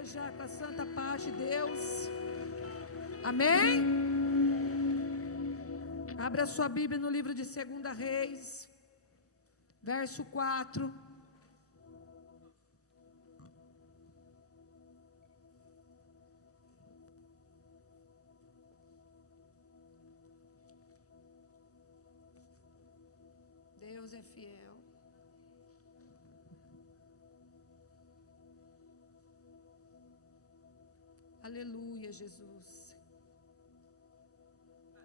igreja com a santa paz de Deus. Amém? Abra sua Bíblia no livro de 2 Reis, verso 4. Deus é fiel. Aleluia, Jesus.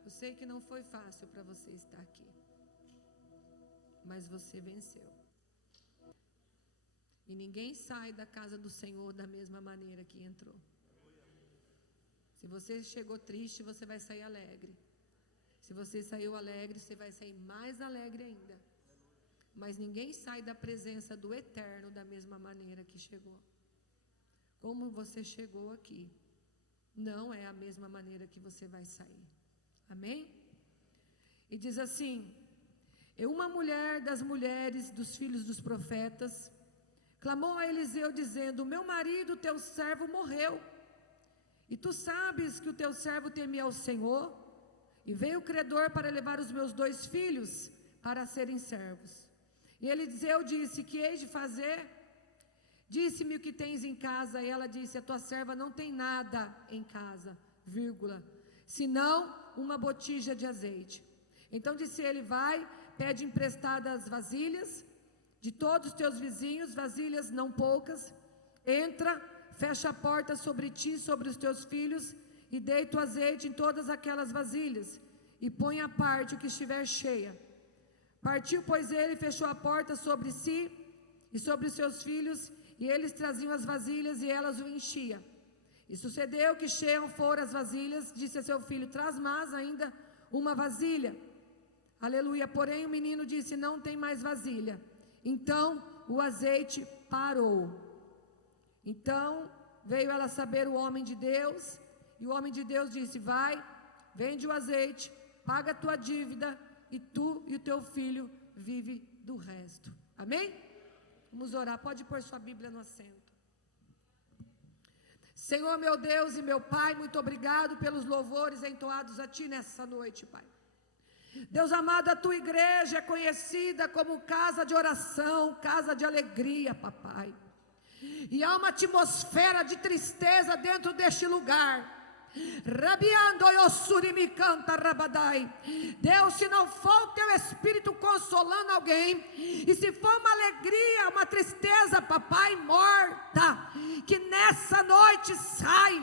Eu sei que não foi fácil para você estar aqui, mas você venceu. E ninguém sai da casa do Senhor da mesma maneira que entrou. Se você chegou triste, você vai sair alegre. Se você saiu alegre, você vai sair mais alegre ainda. Mas ninguém sai da presença do Eterno da mesma maneira que chegou. Como você chegou aqui, não é a mesma maneira que você vai sair. Amém? E diz assim: e uma mulher das mulheres dos filhos dos profetas clamou a Eliseu dizendo: meu marido, teu servo, morreu. E tu sabes que o teu servo temia ao Senhor, e veio o credor para levar os meus 2 filhos para serem servos. E Eliseu disse: que hei de fazer? Disse-me o que tens em casa. E ela disse: a tua serva não tem nada em casa, vírgula, senão uma botija de azeite. Então disse ele: vai, pede emprestadas vasilhas de todos os teus vizinhos, vasilhas não poucas, entra, fecha a porta sobre ti, sobre os teus filhos, e deita o azeite em todas aquelas vasilhas, e põe à parte o que estiver cheia. Partiu, pois, ele, fechou a porta sobre si e sobre os seus filhos, e eles traziam as vasilhas, e elas o enchiam. E sucedeu que cheiam foram as vasilhas, disse a seu filho: traz mais ainda uma vasilha. Aleluia. Porém o menino disse: não tem mais vasilha. Então o azeite parou. Então veio ela saber o homem de Deus, e o homem de Deus disse: vai, vende o azeite, paga a tua dívida, e tu e o teu filho vive do resto. Amém? Vamos orar. Pode pôr sua Bíblia no assento. Senhor, meu Deus e meu Pai, muito obrigado pelos louvores entoados a Ti nessa noite, Pai. Deus amado, a Tua igreja é conhecida como casa de oração, casa de alegria, Papai. E há uma atmosfera de tristeza dentro deste lugar. Rabiando me canta rabadai. Deus, se não for o teu Espírito consolando alguém, e se for uma alegria, uma tristeza, papai, morta, que nessa noite sai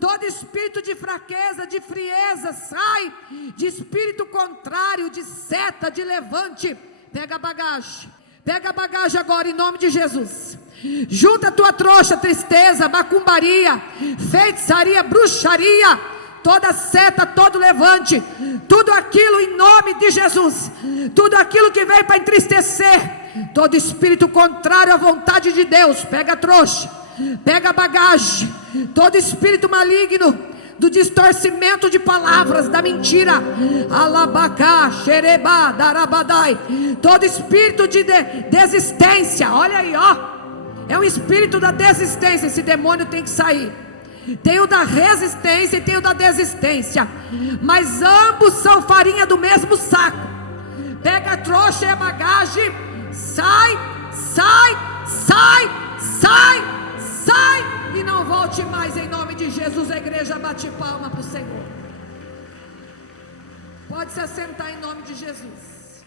todo espírito de fraqueza, de frieza, sai de espírito contrário, de seta, de levante. Pega a bagagem agora em nome de Jesus. Junta a tua trouxa, tristeza, macumbaria, feitiçaria, bruxaria, toda seta, todo levante, tudo aquilo em nome de Jesus, tudo aquilo que veio para entristecer, todo espírito contrário à vontade de Deus. Pega a trouxa, pega a bagagem, todo espírito maligno do distorcimento de palavras, da mentira, alabacá, xerebá, darabadai, todo espírito de desistência, olha aí, ó. É um espírito da desistência. Esse demônio tem que sair. Tem o da resistência e tem o da desistência, mas ambos são farinha do mesmo saco. Pega a trouxa e a bagagem. Sai, sai, sai, sai, sai, e não volte mais em nome de Jesus. A igreja bate palma para o Senhor. Pode se assentar em nome de Jesus.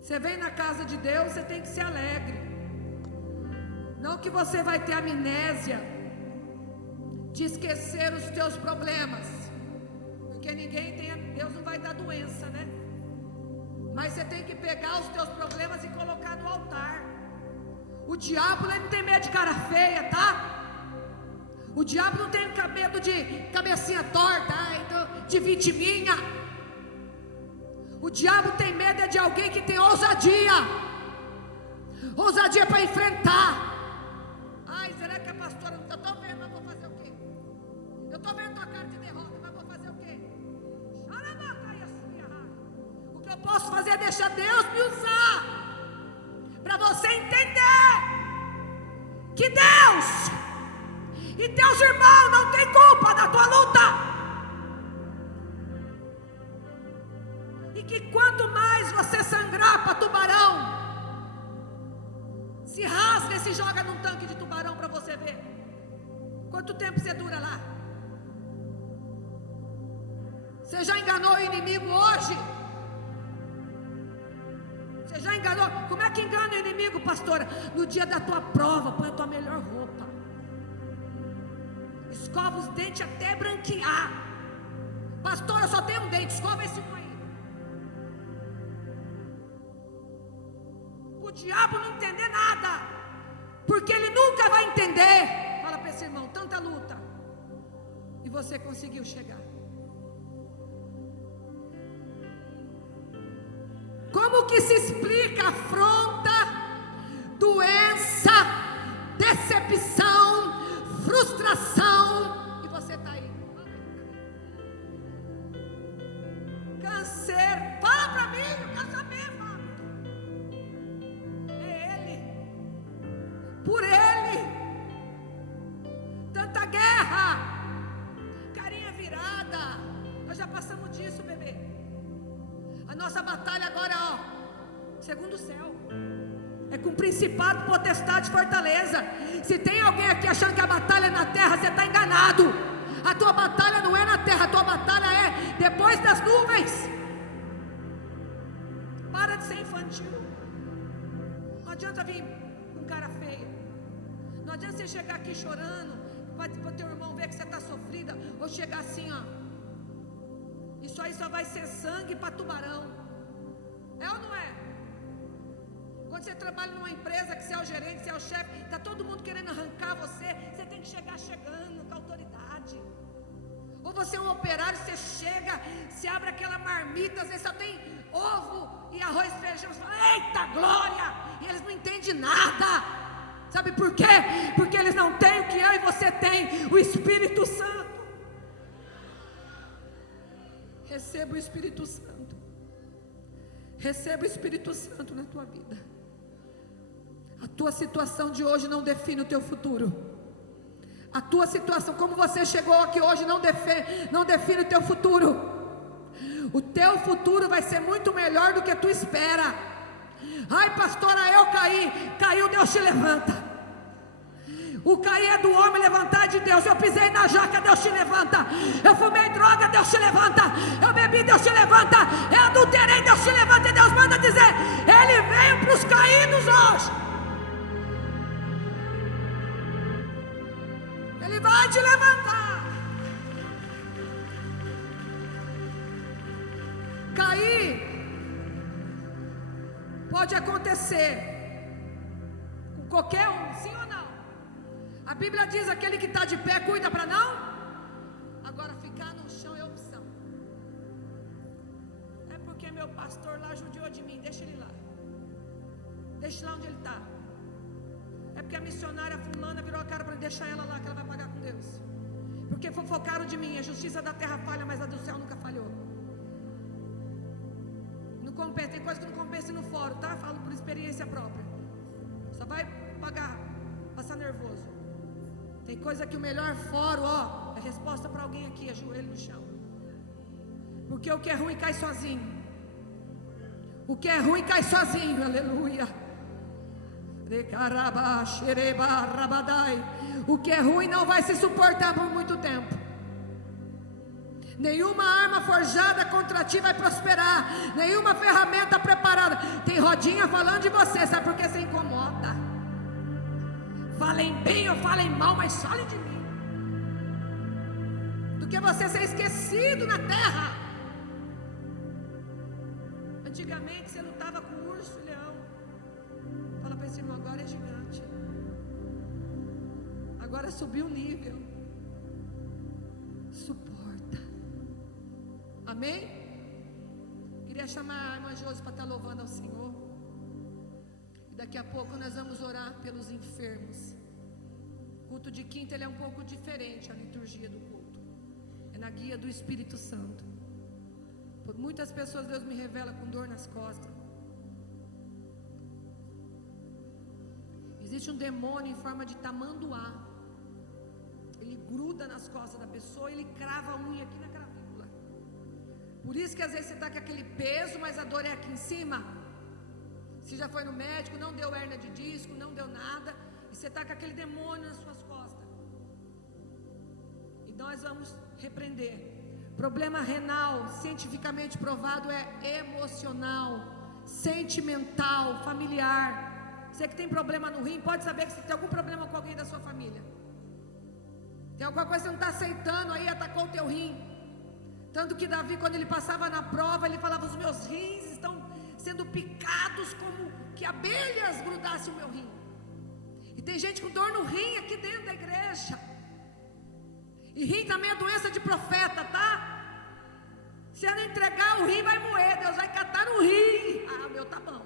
Você vem na casa de Deus, você tem que ser alegre. Não que você vai ter amnésia de esquecer os teus problemas, porque Deus não vai dar doença, né? Mas você tem que pegar os teus problemas e colocar no altar. O diabo não tem medo de cara feia, tá? O diabo não tem medo de cabecinha torta, de vitiminha. O diabo tem medo de alguém que tem ousadia para enfrentar. Ai, será que a pastora não está? Eu estou vendo, mas vou fazer o quê? Eu estou vendo tua cara de derrota, mas vou fazer o quê? O que eu posso fazer é deixar Deus me usar, para você entender que Deus e teus irmãos não têm culpa da tua luta, e que quanto mais você sangrar para tubarão, se rasga e se joga num tanque de tubarão para você ver quanto tempo você dura lá. Você já enganou o inimigo hoje? Você já enganou? Como é que engana o inimigo, pastora? No dia da tua prova, põe a tua melhor roupa, escova os dentes até branquear. Pastora, eu só tenho um dente, escova esse um aí. O diabo não entender nada, porque ele nunca vai entender. Fala para esse irmão, tanta luta, e você conseguiu chegar. Como que se explica afronta, doença, decepção, frustração, e você está aí? Câncer, fala para mim, eu quero saber, mano. É Ele, por Ele, tanta guerra, carinha virada, nós já passamos disso, bebê. A nossa batalha agora, ó, segundo o céu, é com principado, potestade, fortaleza. Se tem alguém aqui achando que a batalha é na terra, você está enganado. A tua batalha não é na terra, a tua batalha é depois das nuvens. Para de ser infantil. Não adianta vir com cara feia. Não adianta você chegar aqui chorando para o teu irmão ver que você está sofrida, ou chegar assim, ó. Isso aí só vai ser sangue para tubarão. É ou não é? Quando você trabalha numa empresa, que você é o gerente, você é o chefe, está todo mundo querendo arrancar você, você tem que chegar chegando com autoridade. Ou você é um operário, você chega, você abre aquela marmita, às vezes só tem ovo e arroz e feijão, você fala, eita glória, e eles não entendem nada. Sabe por quê? Porque eles não têm o que eu e você tem, o Espírito Santo. Receba o Espírito Santo. Receba o Espírito Santo na tua vida. A tua situação de hoje não define o teu futuro. A tua situação, como você chegou aqui hoje, não define o teu futuro. O teu futuro vai ser muito melhor do que tu espera. Ai, pastora, eu caí. Caiu, Deus te levanta. O cair é do homem, levantar de Deus. Eu pisei na jaca, Deus te levanta. Eu fumei droga, Deus te levanta. Eu bebi, Deus te levanta. Eu adulterei, Deus te levanta. E Deus manda dizer, Ele veio para os caídos hoje. Ele vai te levantar. Cair pode acontecer com qualquer um, sim ou não? A Bíblia diz, aquele que está de pé cuida para não. Agora ficar no chão é opção. É porque meu pastor lá judiou de mim, deixa ele lá. Deixa lá onde ele está. É porque a missionária fulana virou a cara para ele, deixa ela lá que ela vai pagar com Deus. Porque fofocaram de mim, a justiça da terra falha, mas a do céu nunca falhou. Não compensa, tem coisa que não compensa no fórum, tá? Falo por experiência própria. Só vai pagar, passar nervoso. Tem coisa que o melhor fórum, ó, é resposta para alguém aqui, é joelho no chão. Porque o que é ruim cai sozinho. O que é ruim cai sozinho, aleluia. O que é ruim não vai se suportar por muito tempo. Nenhuma arma forjada contra ti vai prosperar. Nenhuma ferramenta preparada. Tem rodinha falando de você, sabe por que você incomoda? Falem bem ou falem mal, mas falem de mim. Do que você ser esquecido na terra. Antigamente você lutava com urso e leão. Fala para esse irmão, agora é gigante. Agora subiu o nível. Suporta. Amém? Queria chamar a irmã Josi para estar louvando ao Senhor. E daqui a pouco nós vamos orar pelos enfermos. O culto de quinta ele é um pouco diferente, a liturgia do culto. É na guia do Espírito Santo. Por muitas pessoas Deus me revela com dor nas costas. Existe um demônio em forma de tamanduá. Ele gruda nas costas da pessoa, ele crava a unha aqui na clavícula. Por isso que às vezes você está com aquele peso, mas a dor é aqui em cima. Você já foi no médico, não deu hérnia de disco, não deu nada, e você está com aquele demônio nas suas costas. E nós vamos repreender. Problema renal, cientificamente provado, é emocional, sentimental, familiar. Você que tem problema no rim, pode saber que você tem algum problema com alguém da sua família. Tem alguma coisa que você não está aceitando, aí atacou o teu rim. Tanto que Davi, quando ele passava na prova, ele falava: os meus rins estão sendo picados como que abelhas grudassem o meu rim. E tem gente com dor no rim aqui dentro da igreja. E rim também é doença de profeta, tá? Se ela entregar o rim, vai moer. Deus vai catar no rim. Ah, meu, tá bom.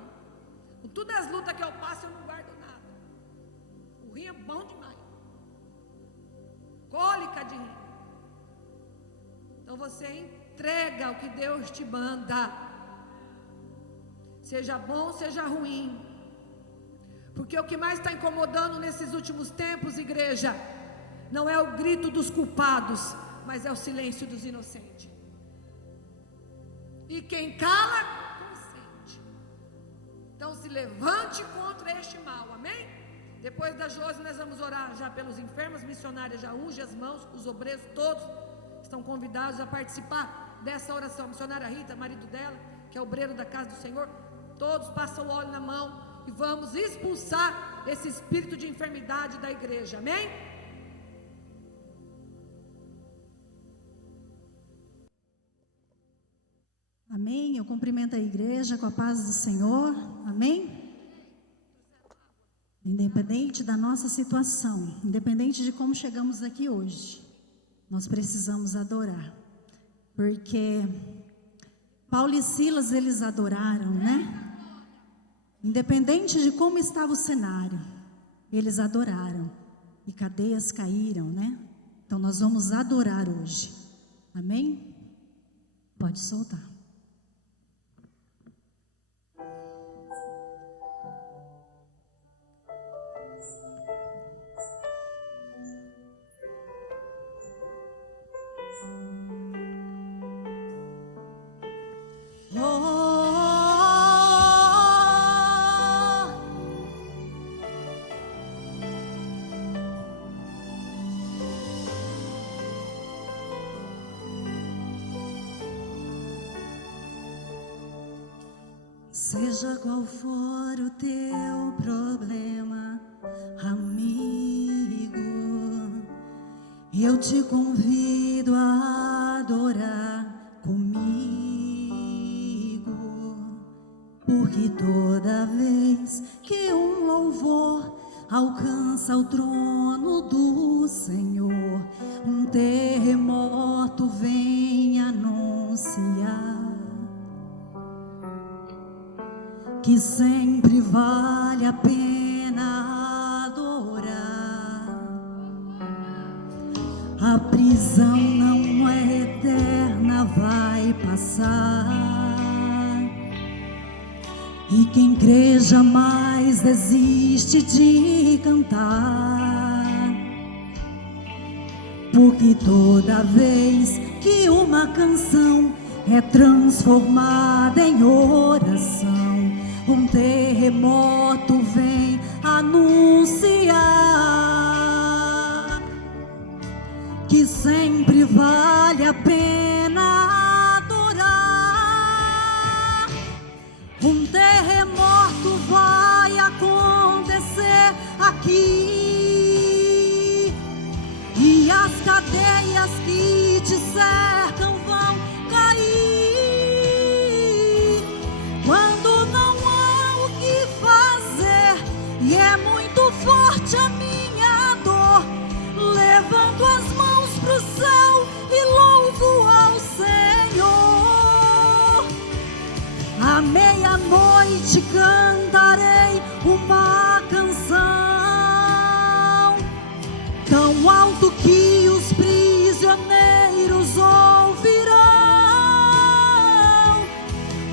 Com todas as lutas que eu passo, eu não guardo nada. O rim é bom demais. Cólica de rim. Então você entrega o que Deus te manda. Seja bom, seja ruim. Porque o que mais está incomodando nesses últimos tempos, igreja, não é o grito dos culpados, mas é o silêncio dos inocentes. E quem cala, consente. Então se levante contra este mal, amém? Depois da Josi nós vamos orar já pelos enfermos, missionárias já unge as mãos, os obreiros todos estão convidados a participar dessa oração. A missionária Rita, marido dela, que é obreiro da casa do Senhor, todos passam o óleo na mão e vamos expulsar esse espírito de enfermidade da igreja, amém? Amém. Eu cumprimento a igreja com a paz do Senhor, amém? Independente da nossa situação, independente de como chegamos aqui hoje, nós precisamos adorar, porque Paulo e Silas, eles adoraram, né? Independente de como estava o cenário, eles adoraram, e cadeias caíram, né? Então nós vamos adorar hoje, amém? Pode soltar. Seja qual for o teu problema, amigo, eu te convido a adorar comigo, porque toda vez que um louvor alcança o trono do Senhor, um terremoto vem anunciar que sempre vale a pena adorar. A prisão não é eterna, vai passar, e quem crê jamais desiste de cantar, porque toda vez que uma canção é transformada em oração, um terremoto vem anunciar que sempre vale a pena adorar. Um terremoto vai acontecer aqui, e as cadeias que te cercam vão cair. Quando não há o que fazer e é muito forte a minha dor, levanto as mãos pro céu e louvo ao Senhor. À meia-noite cantarei uma canção tão alto que os prisioneiros ouvirão.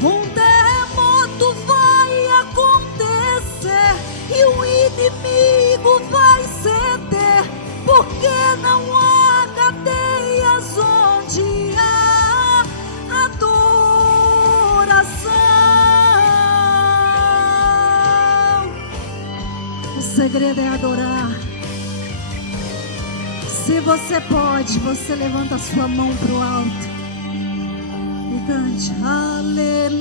Um terremoto vai acontecer e o inimigo segredo é adorar. Se você pode, você levanta a sua mão para o alto e cante aleluia,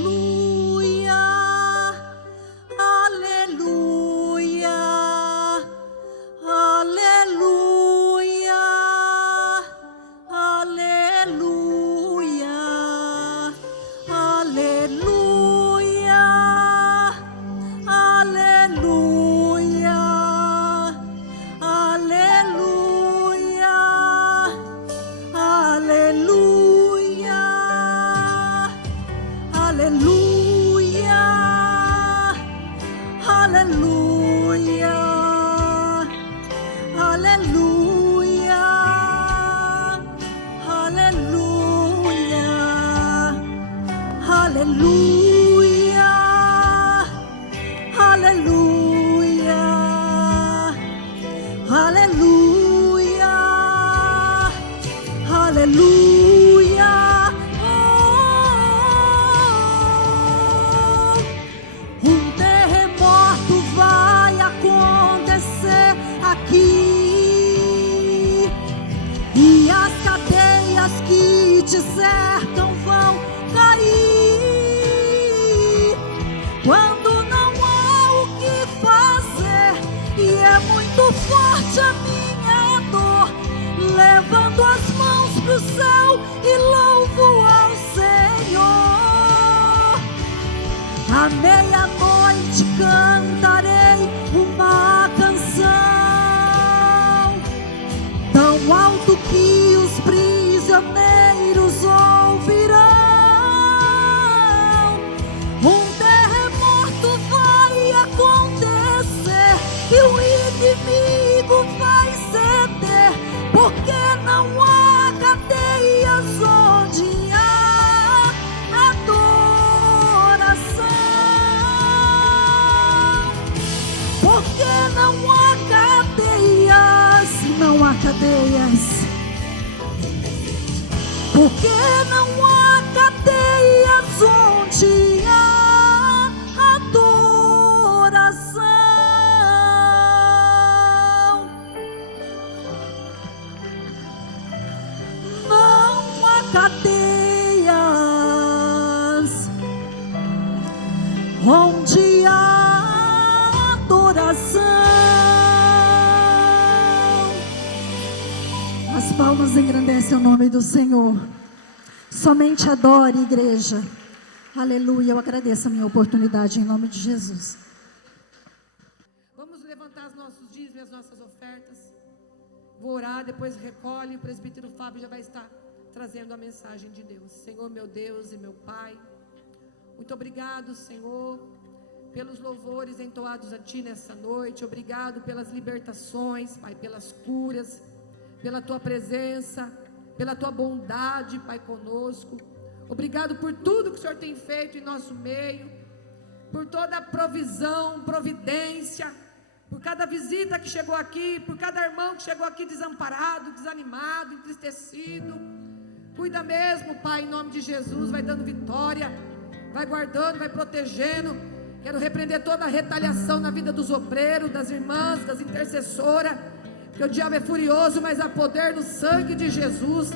aleluia, aleluia, aleluia, aleluia, aleluia, aleluia, aleluia, aleluia, aleluia, aleluia, aleluia, aleluia, aleluia, aleluia. Um terremoto vai acontecer aqui e as cadeias que te cercam vão cair. Quando não há o que fazer e é muito forte a minha dor, levando as mãos pro céu e louvo ao Senhor. À meia-noite cantarei uma canção tão alto que os prisioneiros ouvirão. Um terremoto vai acontecer e o inimigo vai ceder, porque não há cadeias onde há adoração. Porque não há cadeias, não há cadeias. Porque não há cadeias onde há adoração. Não há cadeias onde há adoração. As palmas engrandecem o nome do Senhor. Somente adore, igreja. Aleluia. Eu agradeço a minha oportunidade em nome de Jesus. Vamos levantar os nossos dízimos e as nossas ofertas. Vou orar, depois recolhe. O presbítero Fábio já vai estar trazendo a mensagem de Deus. Senhor, meu Deus e meu Pai, muito obrigado, Senhor, pelos louvores entoados a Ti nessa noite. Obrigado pelas libertações, Pai, pelas curas, pela Tua presença, pela Tua bondade, Pai, conosco. Obrigado por tudo que o Senhor tem feito em nosso meio, por toda a provisão, providência, por cada visita que chegou aqui, por cada irmão que chegou aqui desamparado, desanimado, entristecido. Cuida mesmo, Pai, em nome de Jesus. Vai dando vitória, vai guardando, vai protegendo. Quero repreender toda a retaliação na vida dos obreiros, das irmãs, das intercessoras, porque o diabo é furioso, mas há poder no sangue de Jesus.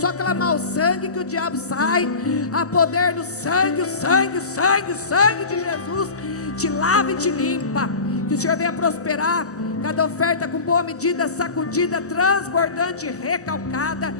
Só clamar o sangue que o diabo sai. Há poder no sangue, o sangue, o sangue, o sangue de Jesus te lava e te limpa. Que o Senhor venha prosperar cada oferta com boa medida, sacudida, transbordante, recalcada.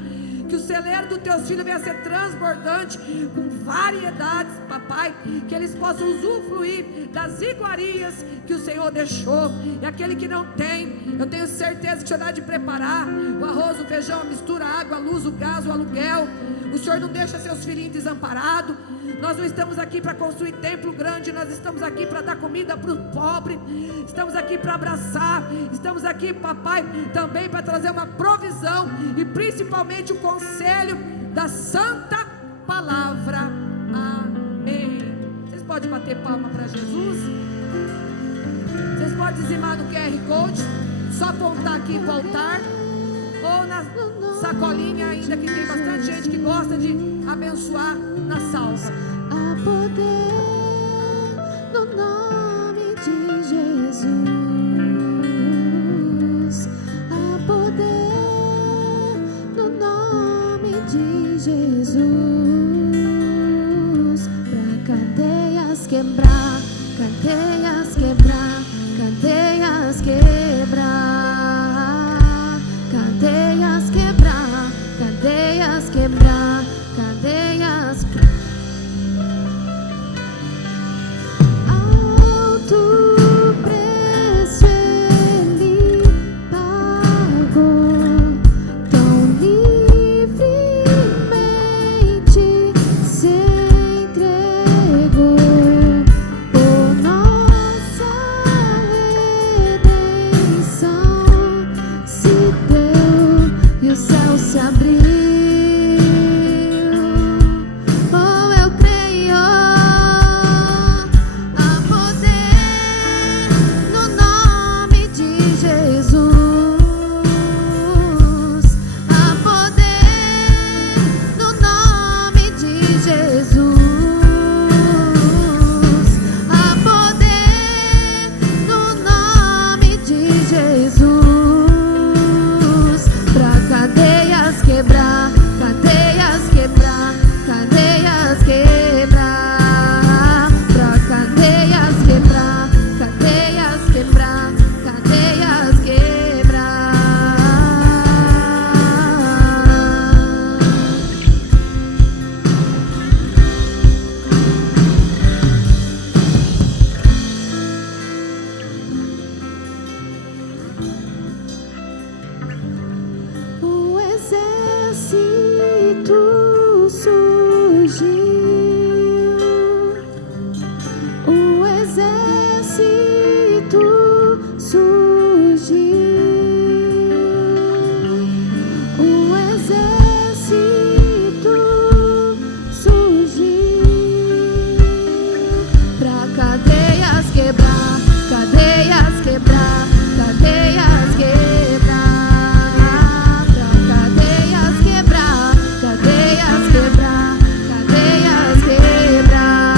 Que o celeiro dos teus filhos venha ser transbordante, com variedades, papai, que eles possam usufruir das iguarias que o Senhor deixou. E aquele que não tem, eu tenho certeza que o Senhor há de preparar o arroz, o feijão, a mistura, a água, a luz, o gás, o aluguel. O Senhor não deixa seus filhinhos desamparados. Nós não estamos aqui para construir templo grande, nós estamos aqui para dar comida para os pobres, estamos aqui para abraçar, estamos aqui, papai, também para trazer uma provisão e principalmente o conselho da santa palavra. Amém. Vocês podem bater palma para Jesus? Vocês podem dizimar no QR Code, só apontar aqui para o altar, ou na sacolinha ainda, que tem bastante gente que gosta de abençoar na salva. Há poder no nome de Jesus. se abriu. Oh, eu creio, há poder no nome de Jesus. Há poder no nome de Jesus. Há poder no nome de Jesus. Pra cadeias quebrar, cadeias quebrar, cadeias quebrar. Pra cadeias quebrar, cadeias quebrar, cadeias quebrar. O exército surgiu. O exército surgiu. O exército surgiu. Pra cadeias quebrar, cadeias quebrar, cadeias quebrar. Pra cadeias quebrar, cadeias quebrar, cadeias quebrar.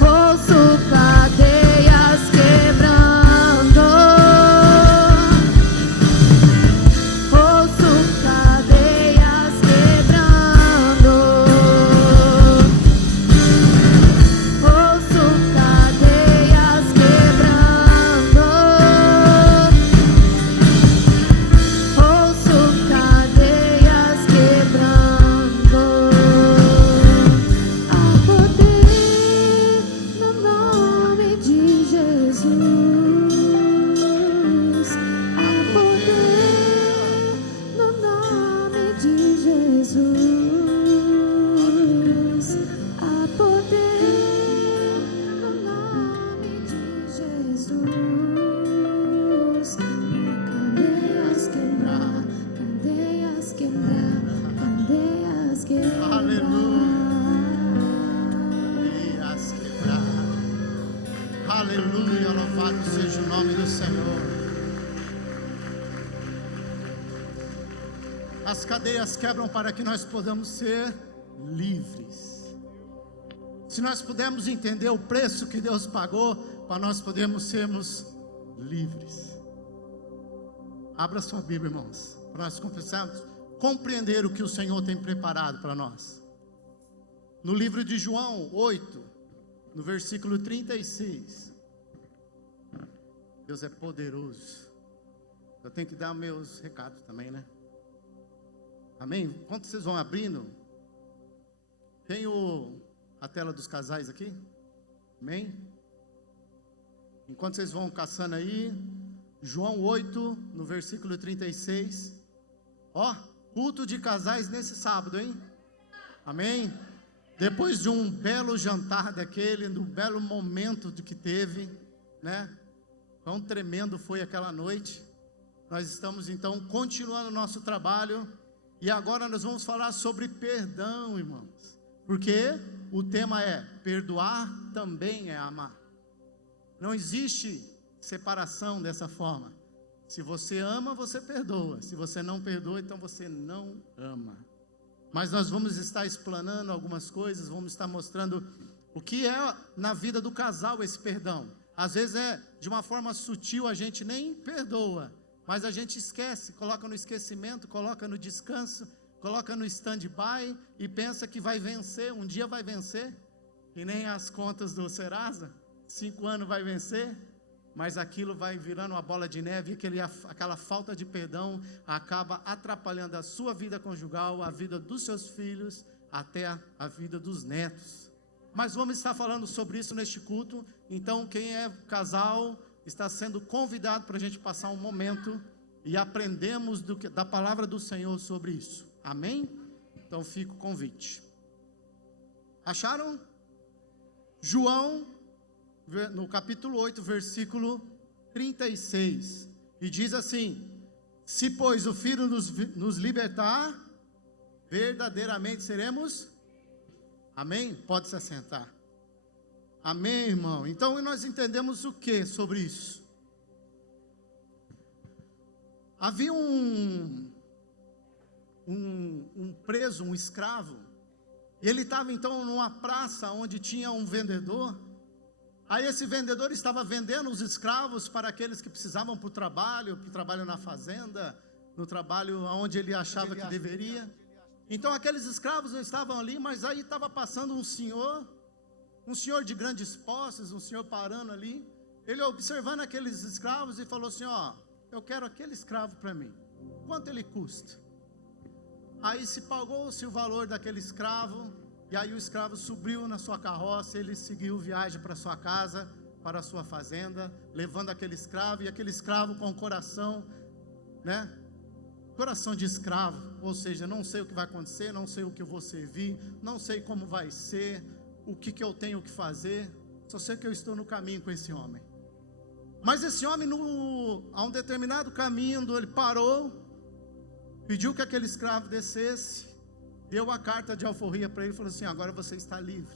Ouço cadeias quebrando. Ouço cadeias quebrando. Ouço cadeias quebrando. Ouço cadeias quebrando. Há poder no nome de Jesus. Há poder no nome de Jesus. Há poder no nome de Jesus. Cadeias quebrar, cadeias quebrar, cadeias quebrar. Cadeias quebrar. Aleluia, louvado seja o nome do Senhor. As cadeias quebram para que nós possamos ser livres. Se nós pudermos entender o preço que Deus pagou, para nós podermos sermos livres. Abra sua Bíblia, irmãos, para nós compreender o que o Senhor tem preparado para nós. No livro de João 8, no versículo 36. Deus é poderoso. Eu tenho que dar meus recados também, né? Amém? Enquanto vocês vão abrindo, tem a tela dos casais aqui? Amém? Enquanto vocês vão caçando aí, João 8, no versículo 36. Ó, culto de casais nesse sábado, hein? Amém? Depois de um belo jantar daquele, do belo momento de que teve, né? Quão tremendo foi aquela noite. Nós estamos então continuando o nosso trabalho. E agora nós vamos falar sobre perdão, irmãos. Porque o tema é: perdoar também é amar. Não existe separação dessa forma. Se você ama, você perdoa. Se você não perdoa, então você não ama. Mas nós vamos estar explanando algumas coisas, vamos estar mostrando o que é na vida do casal esse perdão. Às vezes de uma forma sutil, a gente nem perdoa, mas a gente esquece, coloca no esquecimento, coloca no descanso, coloca no stand-by e pensa que vai vencer, um dia vai vencer, e nem as contas do Serasa, 5 anos vai vencer, mas aquilo vai virando uma bola de neve, e aquela falta de perdão acaba atrapalhando a sua vida conjugal, a vida dos seus filhos, até a vida dos netos. Mas vamos estar falando sobre isso neste culto. Então quem é casal está sendo convidado para a gente passar um momento e aprendemos da palavra do Senhor sobre isso. Amém? Então fica o convite. Acharam? João, no capítulo 8, versículo 36, e diz assim: Se, pois, o Filho nos libertar, verdadeiramente seremos. Amém? Pode se assentar. Amém, irmão? Então, nós entendemos o que sobre isso? Havia um preso, um escravo, e ele estava então numa praça onde tinha um vendedor. Aí esse vendedor estava vendendo os escravos para aqueles que precisavam para o trabalho na fazenda, no trabalho onde ele achava que deveria. Então aqueles escravos não estavam ali, mas aí estava passando um senhor de grandes posses, um senhor parando ali, ele observando aqueles escravos e falou assim: ó, eu quero aquele escravo para mim, quanto ele custa? Aí se pagou-se o valor daquele escravo, e aí o escravo subiu na sua carroça, ele seguiu viagem para sua casa, para a sua fazenda, levando aquele escravo, e aquele escravo com o coração, né? Coração de escravo, ou seja, não sei o que vai acontecer, não sei o que eu vou servir, não sei como vai ser, o que eu tenho que fazer, só sei que eu estou no caminho com esse homem. Mas esse homem, a um determinado caminho, ele parou, pediu que aquele escravo descesse, deu a carta de alforria para ele e falou assim: agora você está livre.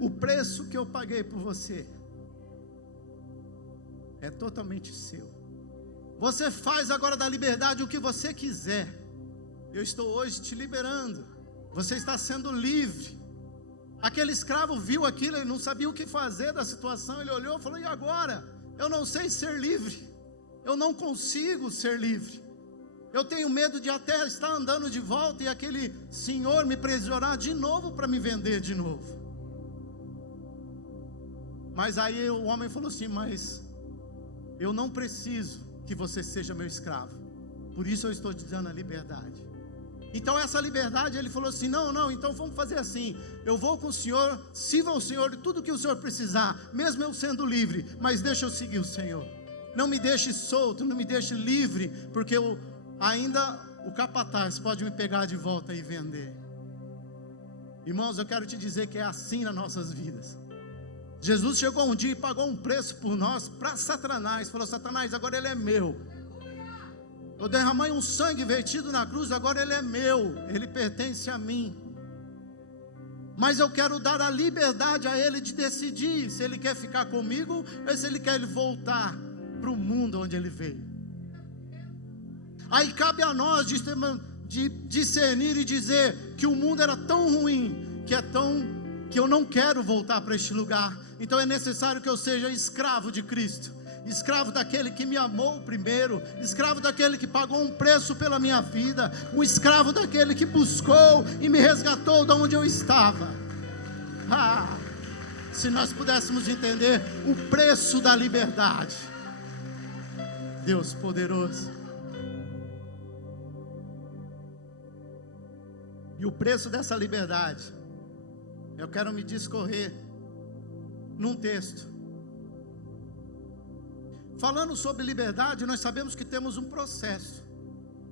O preço que eu paguei por você é totalmente seu. Você faz agora da liberdade o que você quiser. Eu estou hoje te liberando. Você está sendo livre. Aquele escravo viu aquilo, ele não sabia o que fazer da situação. Ele olhou e falou: e agora? Eu não sei ser livre. Eu não consigo ser livre. Eu tenho medo de até estar andando de volta e aquele senhor me aprisionar de novo para me vender de novo. Mas aí o homem falou assim: mas eu não preciso que você seja meu escravo, por isso eu estou te dando a liberdade. Então essa liberdade, ele falou assim: não, então vamos fazer assim, eu vou com o senhor, sirva ao senhor de tudo que o senhor precisar, mesmo eu sendo livre, mas deixa eu seguir o senhor, não me deixe solto, não me deixe livre, porque ainda o capataz pode me pegar de volta e vender. Irmãos, eu quero te dizer que é assim nas nossas vidas. Jesus chegou um dia e pagou um preço por nós, para Satanás, falou: Satanás, agora ele é meu. Eu derramei um sangue vertido na cruz, agora ele é meu, ele pertence a mim. Mas eu quero dar a liberdade a ele de decidir se ele quer ficar comigo ou se ele quer voltar para o mundo onde ele veio. Aí cabe a nós de discernir e dizer que o mundo era tão ruim, que eu não quero voltar para este lugar. Então é necessário que eu seja escravo de Cristo, escravo daquele que me amou primeiro, escravo daquele que pagou um preço pela minha vida, um escravo daquele que buscou e me resgatou de onde eu estava. Se nós pudéssemos entender o preço da liberdade, Deus poderoso. E o preço dessa liberdade, eu quero me discorrer num texto. Falando sobre liberdade, nós sabemos que temos um processo.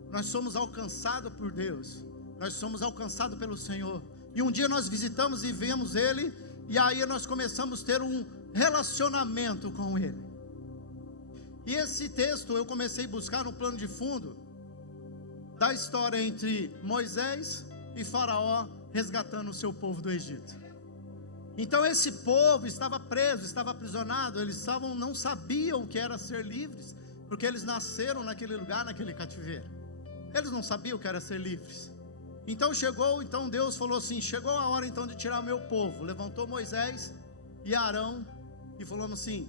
Nós somos alcançados por Deus, nós somos alcançados pelo Senhor. E um dia nós visitamos e vemos Ele, e aí nós começamos a ter um relacionamento com Ele. E esse texto eu comecei a buscar no plano de fundo da história entre Moisés e Faraó resgatando o seu povo do Egito. Então esse povo estava preso, estava aprisionado, eles não sabiam o que era ser livres, porque eles nasceram naquele lugar, naquele cativeiro. Eles não sabiam o que era ser livres. Então Deus falou assim: chegou a hora então de tirar o meu povo. Levantou Moisés e Arão e falou assim: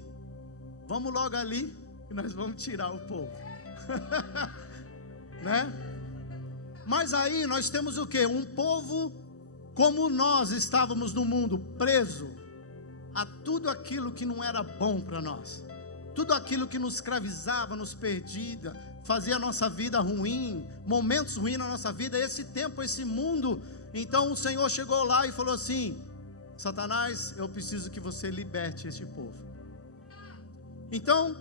vamos logo ali que nós vamos tirar o povo. Né? Mas aí nós temos o quê? Um povo como nós estávamos no mundo, preso a tudo aquilo que não era bom para nós, tudo aquilo que nos escravizava, nos perdia, fazia a nossa vida ruim, momentos ruins na nossa vida, esse tempo, esse mundo. Então o Senhor chegou lá e falou assim: Satanás, eu preciso que você liberte este povo. Então,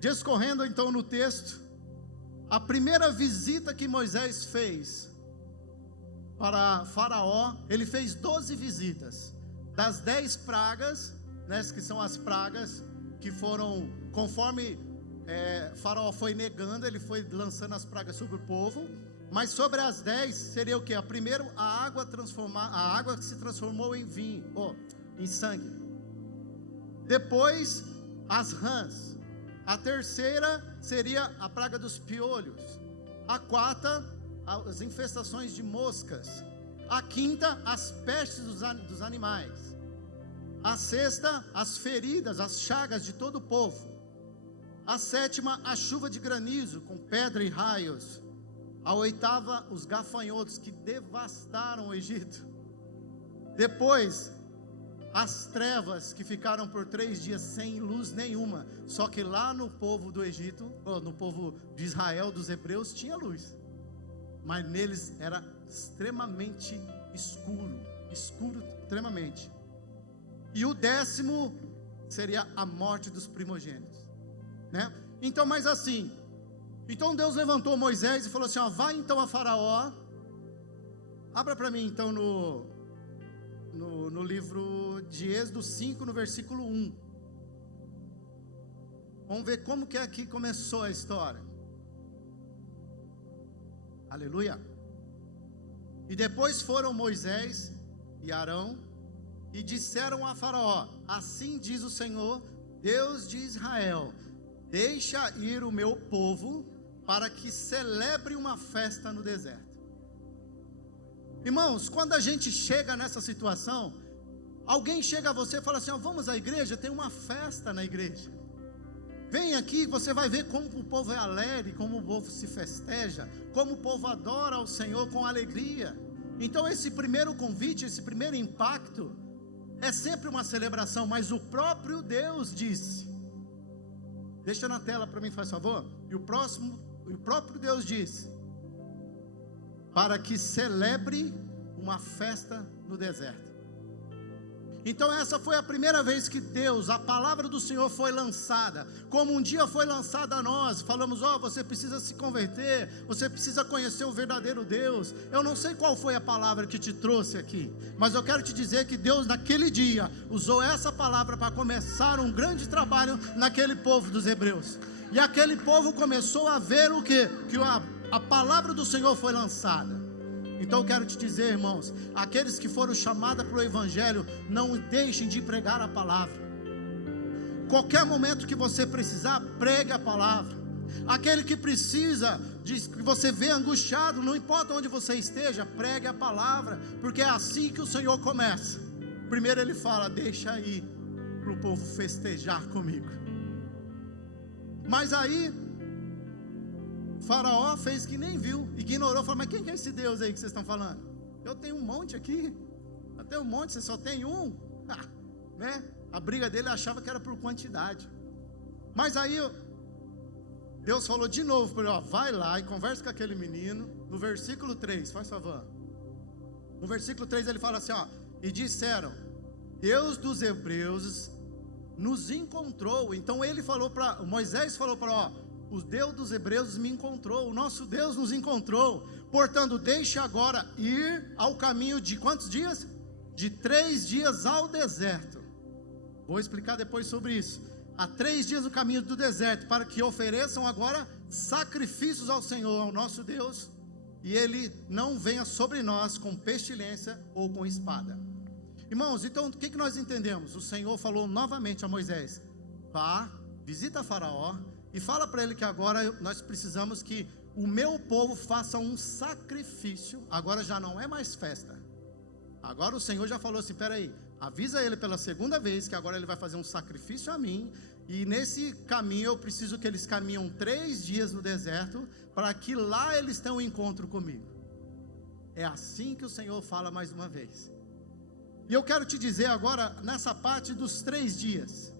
discorrendo então no texto, a primeira visita que Moisés fez para Faraó, ele fez 12 visitas, das 10 pragas, né, que são as pragas que foram conforme Faraó foi negando, ele foi lançando as pragas sobre o povo. Mas sobre as 10 seria o que? Primeiro, a água que se transformou em vinho, em sangue. Depois, as rãs. A terceira seria a praga dos piolhos. A quarta, as infestações de moscas. A quinta, as pestes dos animais. A sexta, as feridas, as chagas de todo o povo. A sétima, a chuva de granizo, com pedra e raios. A oitava, os gafanhotos que devastaram o Egito. Depois, as trevas que ficaram por 3 dias sem luz nenhuma. Só que lá no povo do Egito, no povo de Israel, dos hebreus, tinha luz. Mas neles era extremamente escuro, extremamente. E o 10º seria a morte dos primogênitos, né? Então, mas assim, então Deus levantou Moisés e falou assim, vai então a Faraó. Abra para mim então no livro de Êxodo 5, no versículo 1. Vamos ver como que aqui começou a história. Aleluia. E depois foram Moisés e Arão e disseram a Faraó: assim diz o Senhor, Deus de Israel, deixa ir o meu povo para que celebre uma festa no deserto. Irmãos, quando a gente chega nessa situação, alguém chega a você e fala assim: vamos à igreja, tem uma festa na igreja. Vem aqui, você vai ver como o povo é alegre, como o povo se festeja, como o povo adora ao Senhor com alegria. Então esse primeiro convite, esse primeiro impacto, é sempre uma celebração, mas o próprio Deus disse, deixa na tela para mim, faz favor, e o próprio Deus disse, para que celebre uma festa no deserto. Então essa foi a primeira vez que Deus, a palavra do Senhor foi lançada, como um dia foi lançada a nós. Falamos: você precisa se converter, você precisa conhecer o verdadeiro Deus. Eu não sei qual foi a palavra que te trouxe aqui, mas eu quero te dizer que Deus naquele dia usou essa palavra para começar um grande trabalho naquele povo dos hebreus. E aquele povo começou a ver o quê? Que a palavra do Senhor foi lançada. Então eu quero te dizer, irmãos, aqueles que foram chamados para o Evangelho, não deixem de pregar a palavra. Qualquer momento que você precisar, pregue a palavra. Aquele que precisa, que você vê angustiado, não importa onde você esteja, pregue a palavra, porque é assim que o Senhor começa. Primeiro ele fala: deixa aí para o povo festejar comigo. Mas aí Faraó fez que nem viu, ignorou, falou: mas quem é esse Deus aí que vocês estão falando? Eu tenho um monte aqui, eu tenho um monte, você só tem um, né? A briga dele achava que era por quantidade. Mas aí Deus falou de novo para ele: vai lá e conversa com aquele menino. No versículo 3, faz favor. No versículo 3 ele fala assim: e disseram: Deus dos hebreus nos encontrou. Então ele falou para Moisés, falou para o Deus dos hebreus me encontrou, o nosso Deus nos encontrou, portanto deixe agora ir ao caminho de quantos dias? De 3 dias ao deserto. Vou explicar depois sobre isso. Há 3 dias no caminho do deserto, para que ofereçam agora sacrifícios ao Senhor, ao nosso Deus, e Ele não venha sobre nós com pestilência ou com espada. Irmãos, então o que nós entendemos? O Senhor falou novamente a Moisés: vá, visita Faraó, e fala para ele que agora nós precisamos que o meu povo faça um sacrifício. Agora já não é mais festa. Agora o Senhor já falou assim: peraí, avisa ele pela segunda vez que agora ele vai fazer um sacrifício a mim. E nesse caminho eu preciso que eles caminham 3 dias no deserto, para que lá eles tenham um encontro comigo. É assim que o Senhor fala mais uma vez. E eu quero te dizer agora, nessa parte dos 3 dias.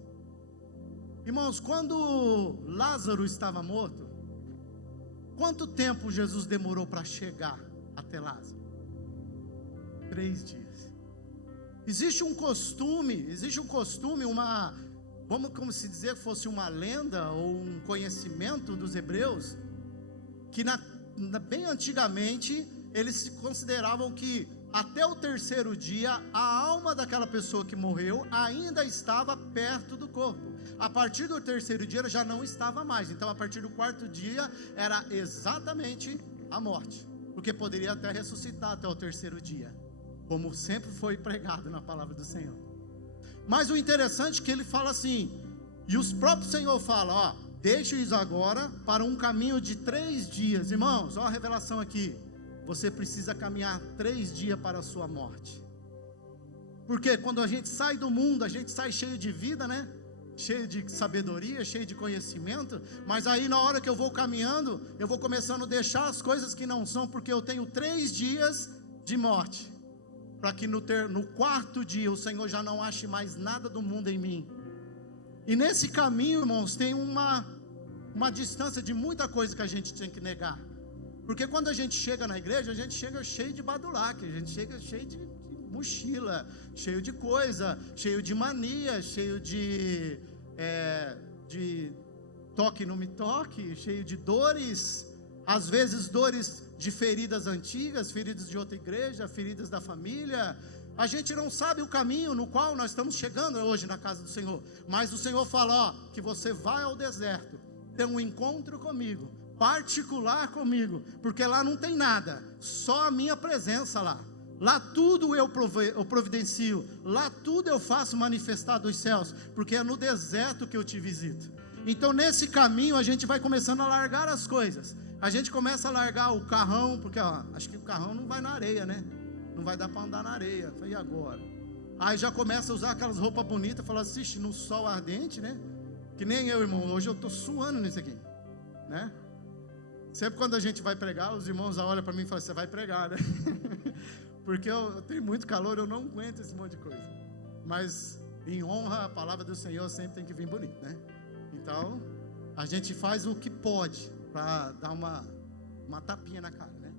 Irmãos, quando Lázaro estava morto, quanto tempo Jesus demorou para chegar até Lázaro? 3 dias. Existe um costume, vamos como se dizer que fosse uma lenda ou um conhecimento dos hebreus, que bem antigamente eles se consideravam que até o terceiro dia, a alma daquela pessoa que morreu ainda estava perto do corpo. A partir do terceiro dia, ela já não estava mais. Então, a partir do quarto dia, era exatamente a morte, porque poderia até ressuscitar até o terceiro dia, como sempre foi pregado na palavra do Senhor. Mas o interessante é que ele fala assim, e os próprios Senhor fala, ó, deixe-os agora para um caminho de 3 dias. Irmãos, olha a revelação aqui. Você precisa caminhar 3 dias para a sua morte. Porque quando a gente sai do mundo, a gente sai cheio de vida, né? Cheio de sabedoria, cheio de conhecimento. Mas aí na hora que eu vou caminhando, eu vou começando a deixar as coisas que não são, porque eu tenho 3 dias de morte. Para que no quarto dia o Senhor já não ache mais nada do mundo em mim. E nesse caminho, irmãos, tem uma distância de muita coisa que a gente tem que negar. Porque quando a gente chega na igreja, a gente chega cheio de badulaque, a gente chega cheio de mochila, cheio de coisa, cheio de mania, cheio de toque não me toque, cheio de dores, às vezes dores de feridas antigas, feridas de outra igreja, feridas da família. A gente não sabe o caminho no qual nós estamos chegando hoje na casa do Senhor, mas o Senhor fala, ó, que você vai ao deserto, ter um encontro comigo, particular comigo, porque lá não tem nada, só a minha presença lá. Lá tudo eu providencio, lá tudo eu faço manifestar dos céus, porque é no deserto que eu te visito. Então nesse caminho a gente vai começando a largar as coisas. A gente começa a largar o carrão, porque ó, acho que o carrão não vai na areia, né? Não vai dar para andar na areia. E agora? Aí já começa a usar aquelas roupas bonitas, fala, assiste no sol ardente, né? Que nem eu, irmão, hoje eu estou suando nisso aqui, né? Sempre quando a gente vai pregar, os irmãos olham para mim e falam, você vai pregar, né? Porque eu tenho muito calor, eu não aguento esse monte de coisa. Mas em honra a palavra do Senhor sempre tem que vir bonito, né? Então, a gente faz o que pode para dar uma tapinha na cara, né?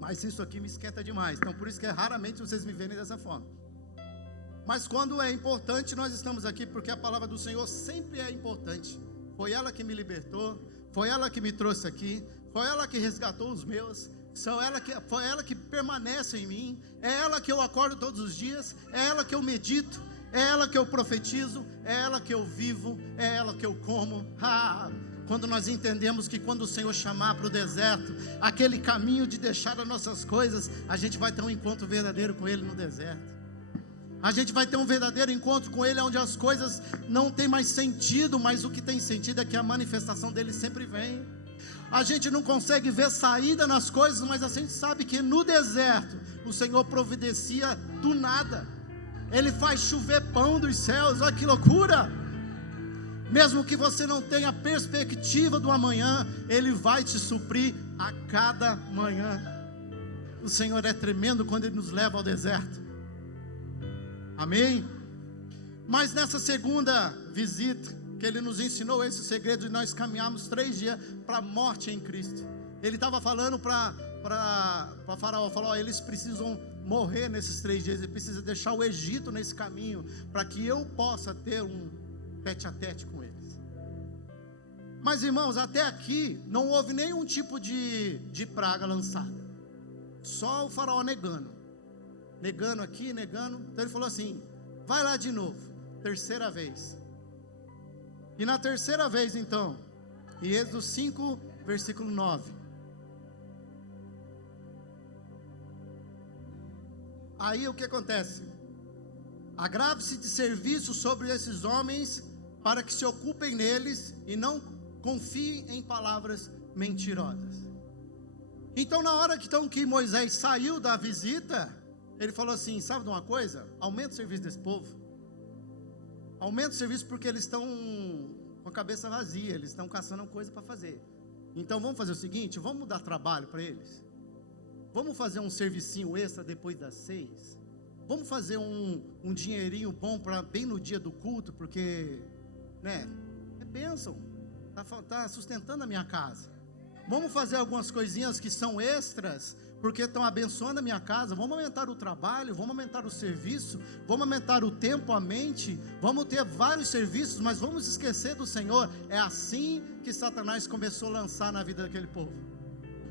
Mas isso aqui me esquenta demais. Então, por isso que raramente vocês me verem dessa forma. Mas quando é importante, nós estamos aqui, porque a palavra do Senhor sempre é importante. Foi ela que me libertou, foi ela que me trouxe aqui, foi ela que resgatou os meus, foi ela que permanece em mim, é ela que eu acordo todos os dias, é ela que eu medito, é ela que eu profetizo, é ela que eu vivo, é ela que eu como. Quando nós entendemos que quando o Senhor chamar para o deserto, aquele caminho de deixar as nossas coisas, a gente vai ter um encontro verdadeiro com Ele no deserto. A gente vai ter um verdadeiro encontro com Ele, onde as coisas não têm mais sentido, mas o que tem sentido é que a manifestação dEle sempre vem. A gente não consegue ver saída nas coisas, mas a gente sabe que no deserto, o Senhor providencia do nada. Ele faz chover pão dos céus, olha que loucura! Mesmo que você não tenha perspectiva do amanhã, Ele vai te suprir a cada manhã. O Senhor é tremendo quando Ele nos leva ao deserto. Amém? Mas nessa segunda visita, que Ele nos ensinou esse segredo de nós caminharmos 3 dias para a morte em Cristo. Ele estava falando para Faraó, falou, eles precisam morrer nesses 3 dias, ele precisa deixar o Egito nesse caminho, para que eu possa ter um tete-a-tete com eles. Mas irmãos, até aqui não houve nenhum tipo de praga lançada, só o Faraó negando aqui, negando. Então ele falou assim, vai lá de novo, 3ª vez. E na 3ª vez então, em Êxodo 5, versículo 9, aí o que acontece? Agrave-se de serviço sobre esses homens, para que se ocupem neles, e não confiem em palavras mentirosas. Então na hora que Moisés saiu da visita, ele falou assim, sabe de uma coisa? Aumenta o serviço desse povo. Aumenta o serviço, porque eles estão com a cabeça vazia, eles estão caçando coisa para fazer. Então vamos fazer o seguinte, vamos dar trabalho para eles. Vamos fazer um servicinho extra depois das 6. Vamos fazer um dinheirinho bom para bem no dia do culto, porque, né, é bênção, tá sustentando a minha casa. Vamos fazer algumas coisinhas que são extras, porque estão abençoando a minha casa. Vamos aumentar o trabalho, vamos aumentar o serviço, vamos aumentar o tempo, a mente, vamos ter vários serviços, mas vamos esquecer do Senhor. É assim que Satanás começou a lançar na vida daquele povo.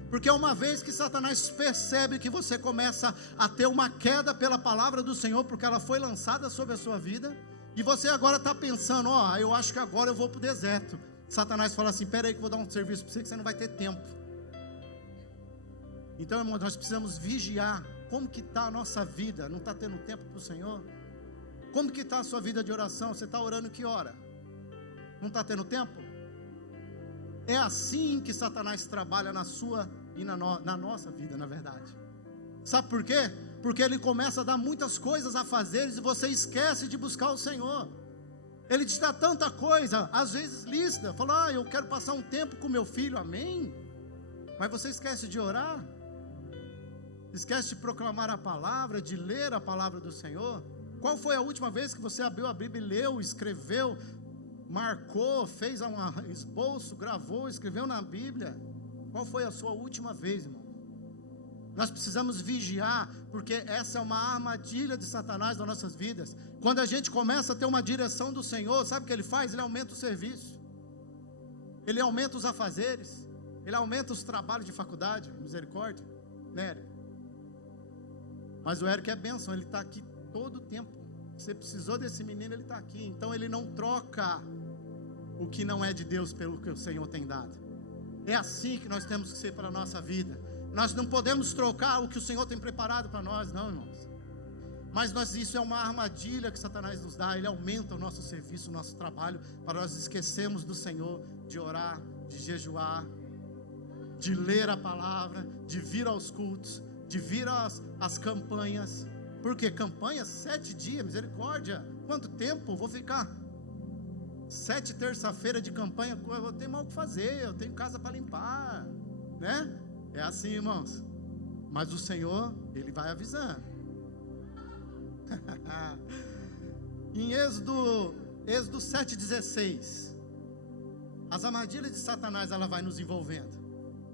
Porque uma vez que Satanás percebe que você começa a ter uma queda pela palavra do Senhor, porque ela foi lançada sobre a sua vida, e você agora está pensando, eu acho que agora eu vou para o deserto. Satanás fala assim, espera aí que eu vou dar um serviço para você, que você não vai ter tempo. Então, irmão, nós precisamos vigiar. Como que está a nossa vida? Não está tendo tempo para o Senhor? Como que está a sua vida de oração? Você está orando que hora? Não está tendo tempo? É assim que Satanás trabalha na sua e na nossa vida, na verdade. Sabe por quê? Porque ele começa a dar muitas coisas a fazer e você esquece de buscar o Senhor. Ele te dá tanta coisa, às vezes lista, fala, eu quero passar um tempo com meu filho, amém? Mas você esquece de orar, esquece de proclamar a palavra, de ler a palavra do Senhor. Qual foi a última vez que você abriu a Bíblia e leu, escreveu, marcou, fez um esboço, gravou, escreveu na Bíblia? Qual foi a sua última vez, irmão? Nós precisamos vigiar, porque essa é uma armadilha de Satanás nas nossas vidas. Quando a gente começa a ter uma direção do Senhor, sabe o que ele faz? Ele aumenta o serviço, ele aumenta os afazeres, ele aumenta os trabalhos de faculdade, misericórdia, né, Eric? Mas o Eric é bênção, ele está aqui todo o tempo. Você precisou desse menino, ele está aqui. Então ele não troca o que não é de Deus pelo que o Senhor tem dado. É assim que nós temos que ser para a nossa vida. Nós não podemos trocar o que o Senhor tem preparado para nós, não, irmãos. Mas isso é uma armadilha que Satanás nos dá. Ele aumenta o nosso serviço, o nosso trabalho, para nós esquecermos do Senhor, de orar, de jejuar, de ler a palavra, de vir aos cultos, de vir às campanhas. Porque campanha, 7 dias, misericórdia. Quanto tempo? Vou ficar 7 terça-feira de campanha. Eu tenho mal o que fazer, eu tenho casa para limpar, né? É assim, irmãos. Mas o Senhor, Ele vai avisando. Em Êxodo 7,16, as armadilhas de Satanás, ela vai nos envolvendo.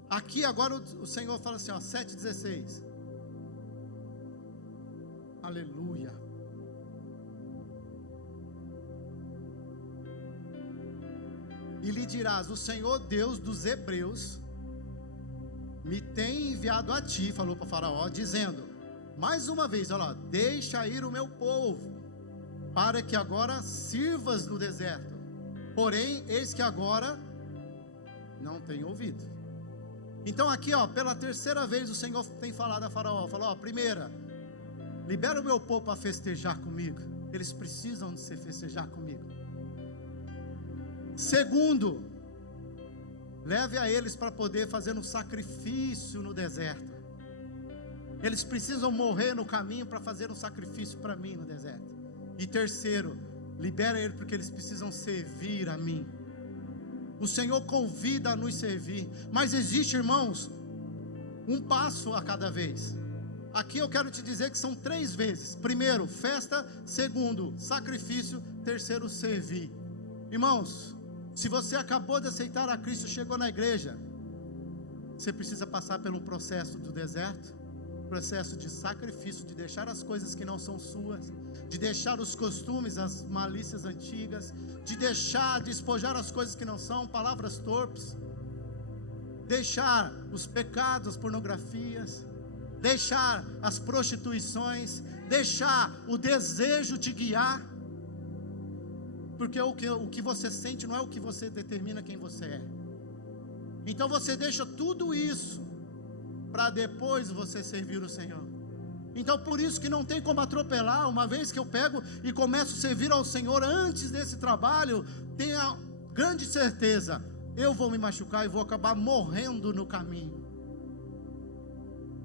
Aqui agora o Senhor fala assim, 7,16. Aleluia. E lhe dirás, o Senhor Deus dos Hebreus me tem enviado a ti, falou para Faraó, dizendo, mais uma vez, olha lá, deixa ir o meu povo, para que agora sirvas no deserto. Porém, eis que agora não tem ouvido. Então aqui, pela terceira vez o Senhor tem falado a Faraó, falou, primeira, libera o meu povo para festejar comigo. Eles precisam de se festejar comigo. Segundo, leve a eles para poder fazer um sacrifício no deserto. Eles precisam morrer no caminho para fazer um sacrifício para mim no deserto. E terceiro, libera eles porque eles precisam servir a mim. O Senhor convida a nos servir. Mas existe, irmãos, um passo a cada vez. Aqui eu quero te dizer que são 3 vezes. Primeiro, festa. Segundo, sacrifício. Terceiro, servir. Irmãos, se você acabou de aceitar a Cristo, chegou na igreja, você precisa passar pelo processo do deserto, processo de sacrifício, de deixar as coisas que não são suas, de deixar os costumes, as malícias antigas, de despojar as coisas que não são, palavras torpes, deixar os pecados, as pornografias, deixar as prostituições, deixar o desejo te guiar, porque o que você sente não é o que você determina quem você é. Então você deixa tudo isso para depois você servir o Senhor. Então por isso que não tem como atropelar. Uma vez que eu pego e começo a servir ao Senhor antes desse trabalho, tenha grande certeza, eu vou me machucar e vou acabar morrendo no caminho.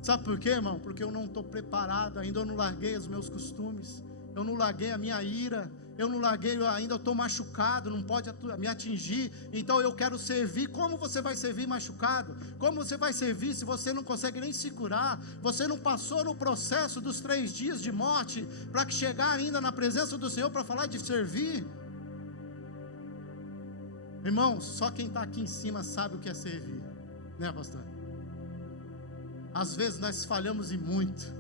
Sabe por quê, irmão? Porque eu não estou preparado ainda, eu não larguei os meus costumes, eu não larguei a minha ira, eu não larguei, ainda estou machucado, não pode me atingir, então eu quero servir. Como você vai servir machucado? Como você vai servir se você não consegue nem se curar? Você não passou no processo dos 3 dias de morte, para que chegar ainda na presença do Senhor para falar de servir? Irmãos, só quem está aqui em cima sabe o que é servir, né, pastor? Às vezes nós falhamos e muito,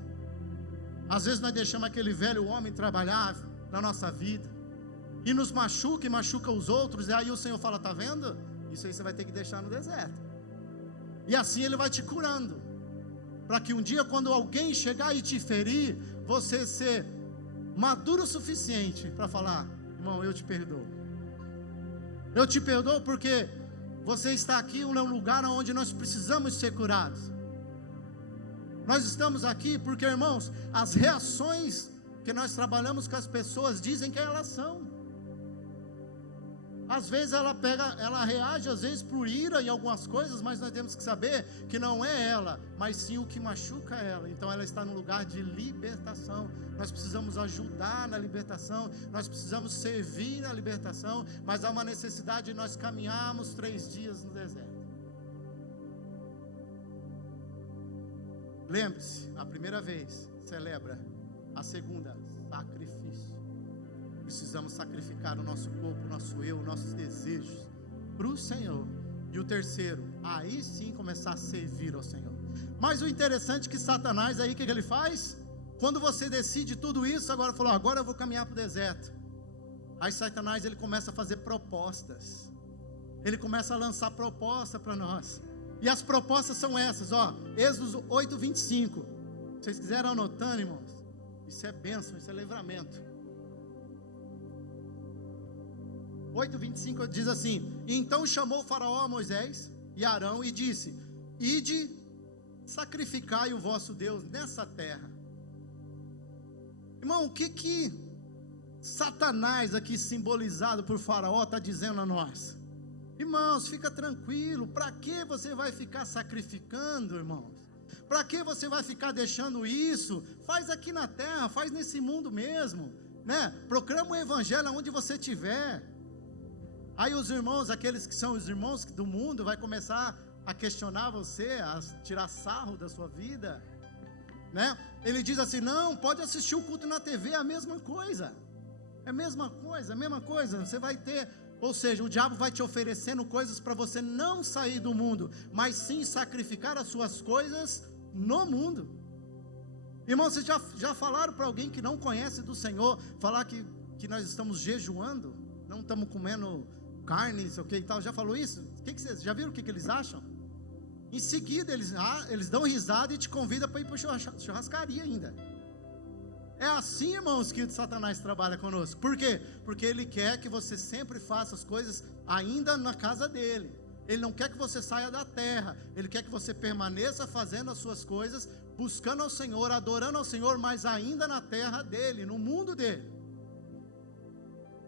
às vezes nós deixamos aquele velho homem trabalhar na nossa vida, e nos machuca e machuca os outros, e aí o Senhor fala, está vendo? Isso aí você vai ter que deixar no deserto. E assim Ele vai te curando, para que um dia, quando alguém chegar e te ferir, você ser maduro o suficiente para falar: irmão, eu te perdoo. Eu te perdoo porque você está aqui num lugar onde nós precisamos ser curados. Nós estamos aqui porque, irmãos, as reações que nós trabalhamos com as pessoas dizem que elas são. Às vezes ela reage às vezes por ira em algumas coisas, mas nós temos que saber que não é ela, mas sim o que machuca ela. Então ela está no lugar de libertação. Nós precisamos ajudar na libertação, nós precisamos servir na libertação, mas há uma necessidade de nós caminharmos 3 dias no deserto. Lembre-se, a primeira vez celebra, a segunda, sacrifício. Precisamos sacrificar o nosso corpo, o nosso eu, nossos desejos para o Senhor. E o terceiro, aí sim começar a servir ao Senhor. Mas o interessante é que Satanás aí, o que ele faz? Quando você decide tudo isso, agora falou: agora eu vou caminhar para o deserto. Aí Satanás, ele começa a fazer propostas. Ele começa a lançar proposta para nós. E as propostas são essas, ó. Êxodo 8:25. Se vocês quiserem anotando, irmãos, isso é bênção, isso é livramento. 8:25 diz assim: então chamou o faraó a Moisés e Arão e disse: ide, sacrificai o vosso Deus nessa terra. Irmão, o que Satanás aqui, simbolizado por faraó, está dizendo a nós? Irmãos, fica tranquilo. Para que você vai ficar sacrificando, irmãos? Para que você vai ficar deixando isso? Faz aqui na terra, faz nesse mundo mesmo, né? Proclama o evangelho onde você estiver. Aí os irmãos, aqueles que são os irmãos do mundo, vai começar a questionar você, a tirar sarro da sua vida, né? Ele diz assim: não, pode assistir o culto na TV, é a mesma coisa. É a mesma coisa, você vai ter, ou seja, o diabo vai te oferecendo coisas para você não sair do mundo, mas sim sacrificar as suas coisas no mundo. Irmão, vocês já falaram para alguém que não conhece do Senhor, falar que nós estamos jejuando, não estamos comendo carne, sei o que e tal, já falou isso? Que vocês já viram o que eles acham? Em seguida eles dão risada e te convidam para ir para churrascaria ainda. É assim, irmãos, que Satanás trabalha conosco. Por quê? Porque ele quer que você sempre faça as coisas ainda na casa dele. Ele não quer que você saia da terra. Ele quer que você permaneça fazendo as suas coisas, buscando ao Senhor, adorando ao Senhor, mas ainda na terra dele, no mundo dele.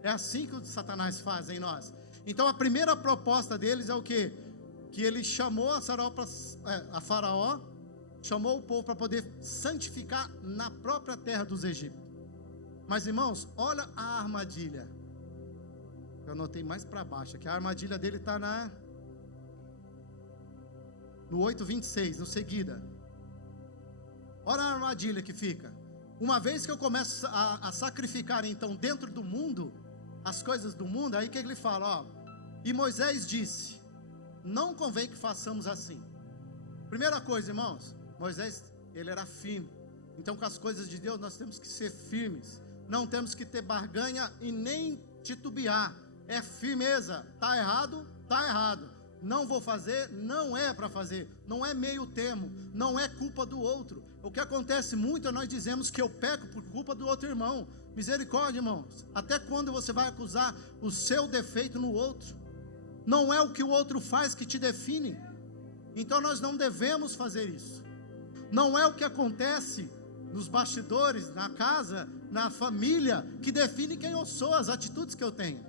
É assim que o Satanás faz em nós. Então a primeira proposta deles é o quê? Que ele chamou a Faraó, chamou o povo para poder santificar na própria terra dos egípcios. Mas irmãos, olha a armadilha. Eu anotei mais para baixo aqui. A armadilha dele está no 8:26, no seguida. Olha a armadilha que fica. Uma vez que eu começo a sacrificar então dentro do mundo, as coisas do mundo, aí que ele fala, ó: e Moisés disse: não convém que façamos assim. Primeira coisa, irmãos, Moisés, ele era firme. Então com as coisas de Deus nós temos que ser firmes. Não temos que ter barganha e nem titubear. É firmeza. Está errado? Está errado. Não vou fazer, não é para fazer. Não é meio termo, não é culpa do outro. O que acontece muito é nós dizemos que eu peco por culpa do outro irmão. Misericórdia, irmãos. Até quando você vai acusar o seu defeito no outro? Não é o que o outro faz que te define. Então nós não devemos fazer isso. Não é o que acontece nos bastidores, na casa, na família, que define quem eu sou, as atitudes que eu tenho.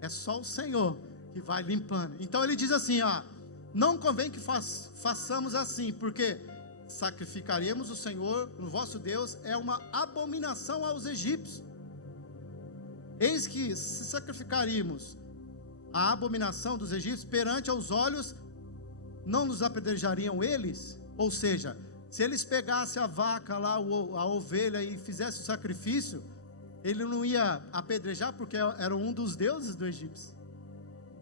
É só o Senhor que vai limpando. Então ele diz assim, ó: não convém que façamos assim, porque sacrificaremos o Senhor, o vosso Deus, é uma abominação aos egípcios. Eis que se sacrificaríamos a abominação dos egípcios perante aos olhos, não nos apedrejariam eles? Ou seja, se eles pegassem a vaca lá, a ovelha, e fizessem o sacrifício, ele não ia apedrejar, porque era um dos deuses do egípcio.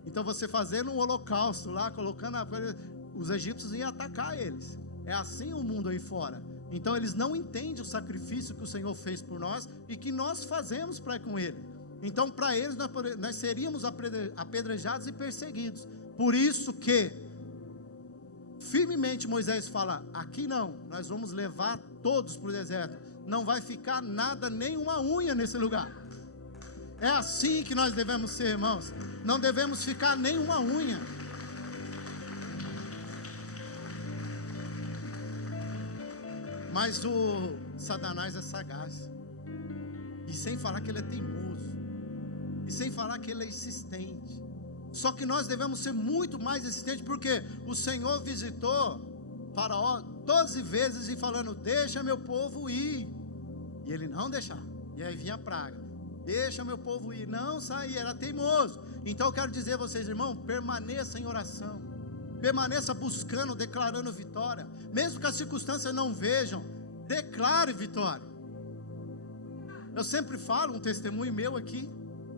Então você fazendo um holocausto lá, colocando a coisa, os egípcios iam atacar eles. É assim o mundo aí fora. Então eles não entendem o sacrifício que o Senhor fez por nós e que nós fazemos para com ele. Então para eles nós seríamos apedrejados e perseguidos. Por isso que firmemente Moisés fala: aqui não, nós vamos levar todos para o deserto, não vai ficar nada, nem uma unha nesse lugar. É assim que nós devemos ser, irmãos, não devemos ficar nem uma unha. Mas o Satanás é sagaz, e sem falar que ele é teimoso, e sem falar que ele é insistente. Só que nós devemos ser muito mais insistentes, porque o Senhor visitou Faraó 12 vezes e falando: deixa meu povo ir, e ele não deixava, e aí vinha a praga: deixa meu povo ir, não sair, era teimoso. Então eu quero dizer a vocês, irmão, permaneça em oração, permaneça buscando, declarando vitória, mesmo que as circunstâncias não vejam, declare vitória. Eu sempre falo um testemunho meu aqui,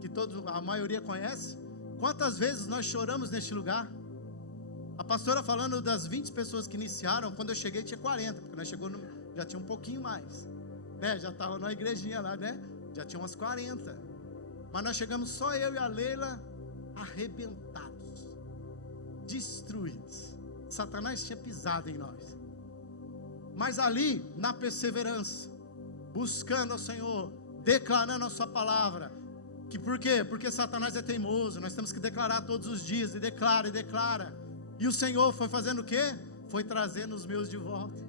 que a maioria conhece. Quantas vezes nós choramos neste lugar? A pastora falando das 20 pessoas que iniciaram, quando eu cheguei tinha 40, porque nós chegamos, já tinha um pouquinho mais, né? Já estava na igrejinha lá, né? Já tinha umas 40, mas nós chegamos só eu e a Leila, arrebentados, destruídos. Satanás tinha pisado em nós, mas ali, na perseverança, buscando ao Senhor, declarando a sua palavra. Que por quê? Porque Satanás é teimoso, nós temos que declarar todos os dias, e declara, e o Senhor foi fazendo o quê? Foi trazendo os meus de volta.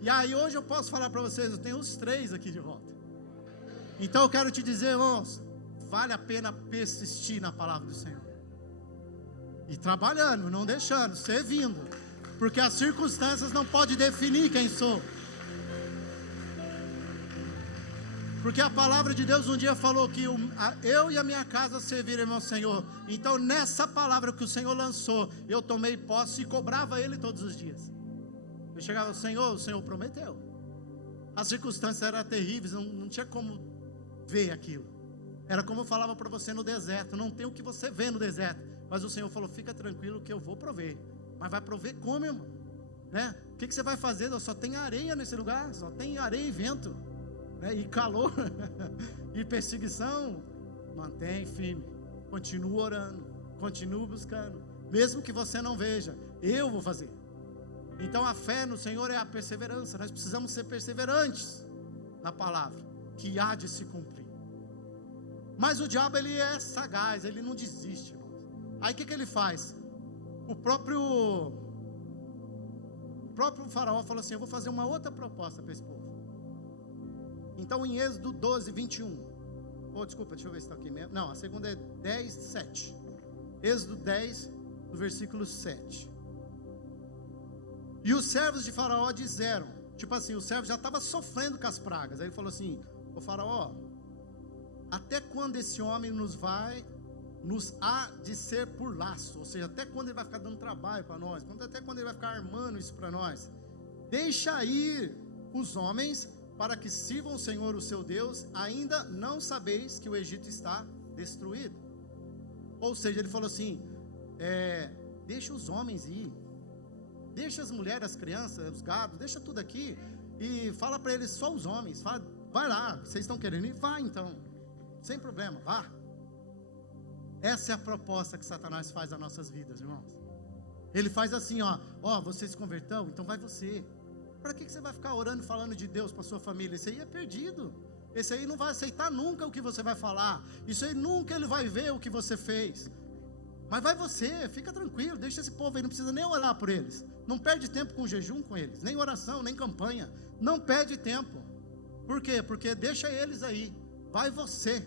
E aí hoje eu posso falar para vocês, eu tenho os 3 aqui de volta. Então eu quero te dizer, irmãos, vale a pena persistir na palavra do Senhor, e trabalhando, não deixando, servindo, porque as circunstâncias não podem definir quem sou. Porque a palavra de Deus um dia falou que eu e a minha casa serviremos ao Senhor. Então nessa palavra que o Senhor lançou, eu tomei posse e cobrava Ele todos os dias. Eu chegava: o Senhor prometeu. As circunstâncias eram terríveis, não tinha como ver aquilo. Era como eu falava para você no deserto: não tem o que você vê no deserto. Mas o Senhor falou: fica tranquilo que eu vou prover. Mas vai prover como, irmão? Né? O que você vai fazer? Só tem areia nesse lugar, só tem areia e vento, né? E calor, e perseguição. Mantém firme, continua orando, continua buscando, mesmo que você não veja, eu vou fazer. Então a fé no Senhor é a perseverança. Nós precisamos ser perseverantes na palavra, que há de se cumprir. Mas o diabo, ele é sagaz, ele não desiste, irmãos. Aí o que ele faz? O próprio Faraó falou assim: eu vou fazer uma outra proposta para esse povo. Então em Êxodo 12, 21, desculpa, deixa eu ver se está aqui mesmo. Não, a segunda é 10, 7. Êxodo 10, no versículo 7. E os servos de Faraó disseram, tipo assim, o servo já estava sofrendo com as pragas. Aí ele falou assim: ô Faraó, até quando esse homem nos há de ser por laço? Ou seja, até quando ele vai ficar dando trabalho para nós? Até quando ele vai ficar armando isso para nós? Deixa ir os homens para que sirvam o Senhor, o seu Deus. Ainda não sabeis que o Egito está destruído. Ou seja, ele falou assim: deixa os homens ir, deixa as mulheres, as crianças, os gados, deixa tudo aqui, e fala para eles, só os homens, fala, vai lá, vocês estão querendo ir? Vai então, sem problema, vá. Essa é a proposta que Satanás faz às nossas vidas, irmãos. Ele faz assim, você se converteu, então vai você. Para que você vai ficar orando e falando de Deus para sua família? Esse aí é perdido, esse aí não vai aceitar nunca o que você vai falar, isso aí nunca ele vai ver o que você fez. Mas vai você, fica tranquilo, deixa esse povo aí, não precisa nem orar por eles, não perde tempo com jejum com eles, nem oração, nem campanha, não perde tempo. Por quê? Porque deixa eles aí, vai você,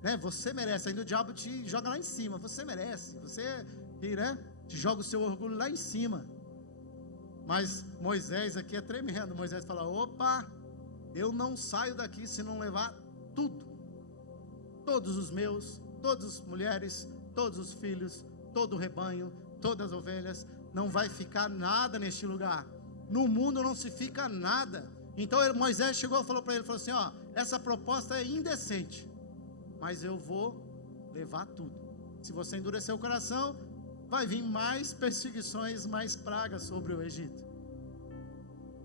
né? Você merece. Ainda o diabo te joga lá em cima, você merece, você, né? Te joga o seu orgulho lá em cima. Mas Moisés aqui é tremendo. Moisés fala: opa, eu não saio daqui se não levar tudo, todos os meus, todas as mulheres, todos os filhos, todo o rebanho, todas as ovelhas. Não vai ficar nada neste lugar. No mundo não se fica nada. Então Moisés chegou e falou para ele, falou assim: essa proposta é indecente, mas eu vou levar tudo. Se você endurecer o coração, vai vir mais perseguições, mais pragas sobre o Egito.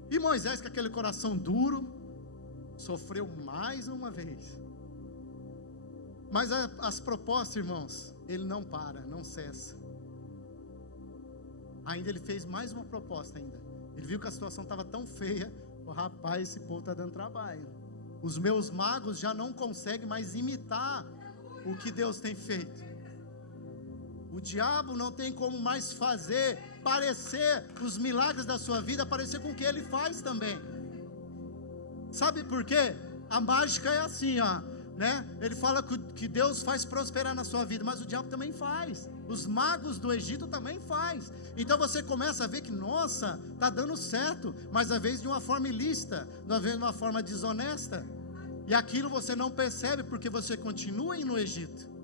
E Moisés, com aquele coração duro, sofreu mais uma vez. Mas as propostas, irmãos, ele não para, não cessa. ainda ele fez mais uma proposta ainda. Ele viu que a situação estava tão feia. Rapaz, esse povo está dando trabalho. Os meus magos já não conseguem mais imitar o que Deus tem feito. O diabo não tem como mais fazer parecer os milagres da sua vida, parecer com o que ele faz também. Sabe por quê? A mágica é assim, ó, né? Ele fala que Deus faz prosperar na sua vida, mas o diabo também faz. Os magos do Egito também faz. Então você começa a ver que, nossa, está dando certo, mas às vezes de uma forma ilícita, às vezes de uma forma desonesta. E aquilo você não percebe porque você continua no Egito.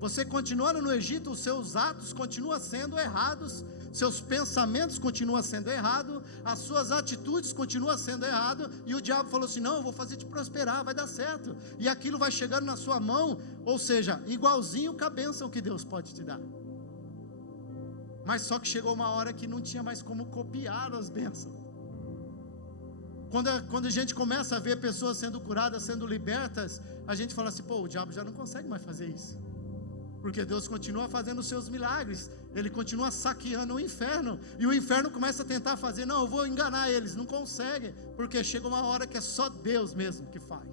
Você continuando no Egito, os seus atos continuam sendo errados, seus pensamentos continuam sendo errados, as suas atitudes continuam sendo erradas, e o diabo falou assim: não, eu vou fazer te prosperar, vai dar certo, e aquilo vai chegando na sua mão, ou seja, igualzinho com a bênção que Deus pode te dar. Mas só que chegou uma hora que não tinha mais como copiar as bênçãos. Quando a gente começa a ver pessoas sendo curadas, sendo libertas, a gente fala assim: pô, o diabo já não consegue mais fazer isso. Porque Deus continua fazendo os seus milagres, Ele continua saqueando o inferno, e o inferno começa a tentar fazer: não, eu vou enganar eles, não consegue, porque chega uma hora que é só Deus mesmo que faz.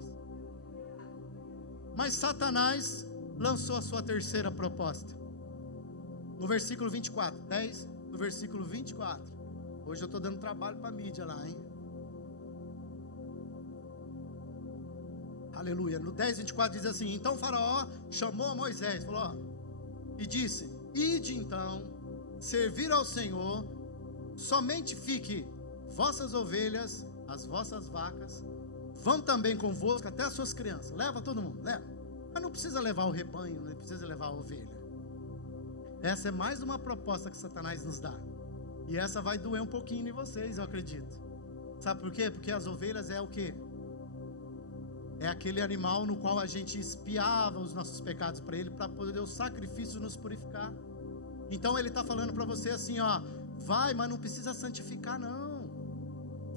Mas Satanás lançou a sua terceira proposta, no versículo 24, 10, no versículo 24, hoje eu estou dando trabalho para a mídia lá, hein? Aleluia. No 10, 24 diz assim: então o faraó chamou a Moisés, falou, ó, e disse: ide então, servir ao Senhor, somente fique vossas ovelhas, as vossas vacas, vão também convosco até as suas crianças, leva todo mundo, leva, mas não precisa levar o rebanho, não precisa levar a ovelha. Essa é mais uma proposta que Satanás nos dá, e essa vai doer um pouquinho em vocês, eu acredito. Sabe por quê? Porque as ovelhas é o quê? É aquele animal no qual a gente expiava os nossos pecados para Ele, para poder o sacrifício nos purificar. Então Ele está falando para você assim, ó, vai, mas não precisa santificar não.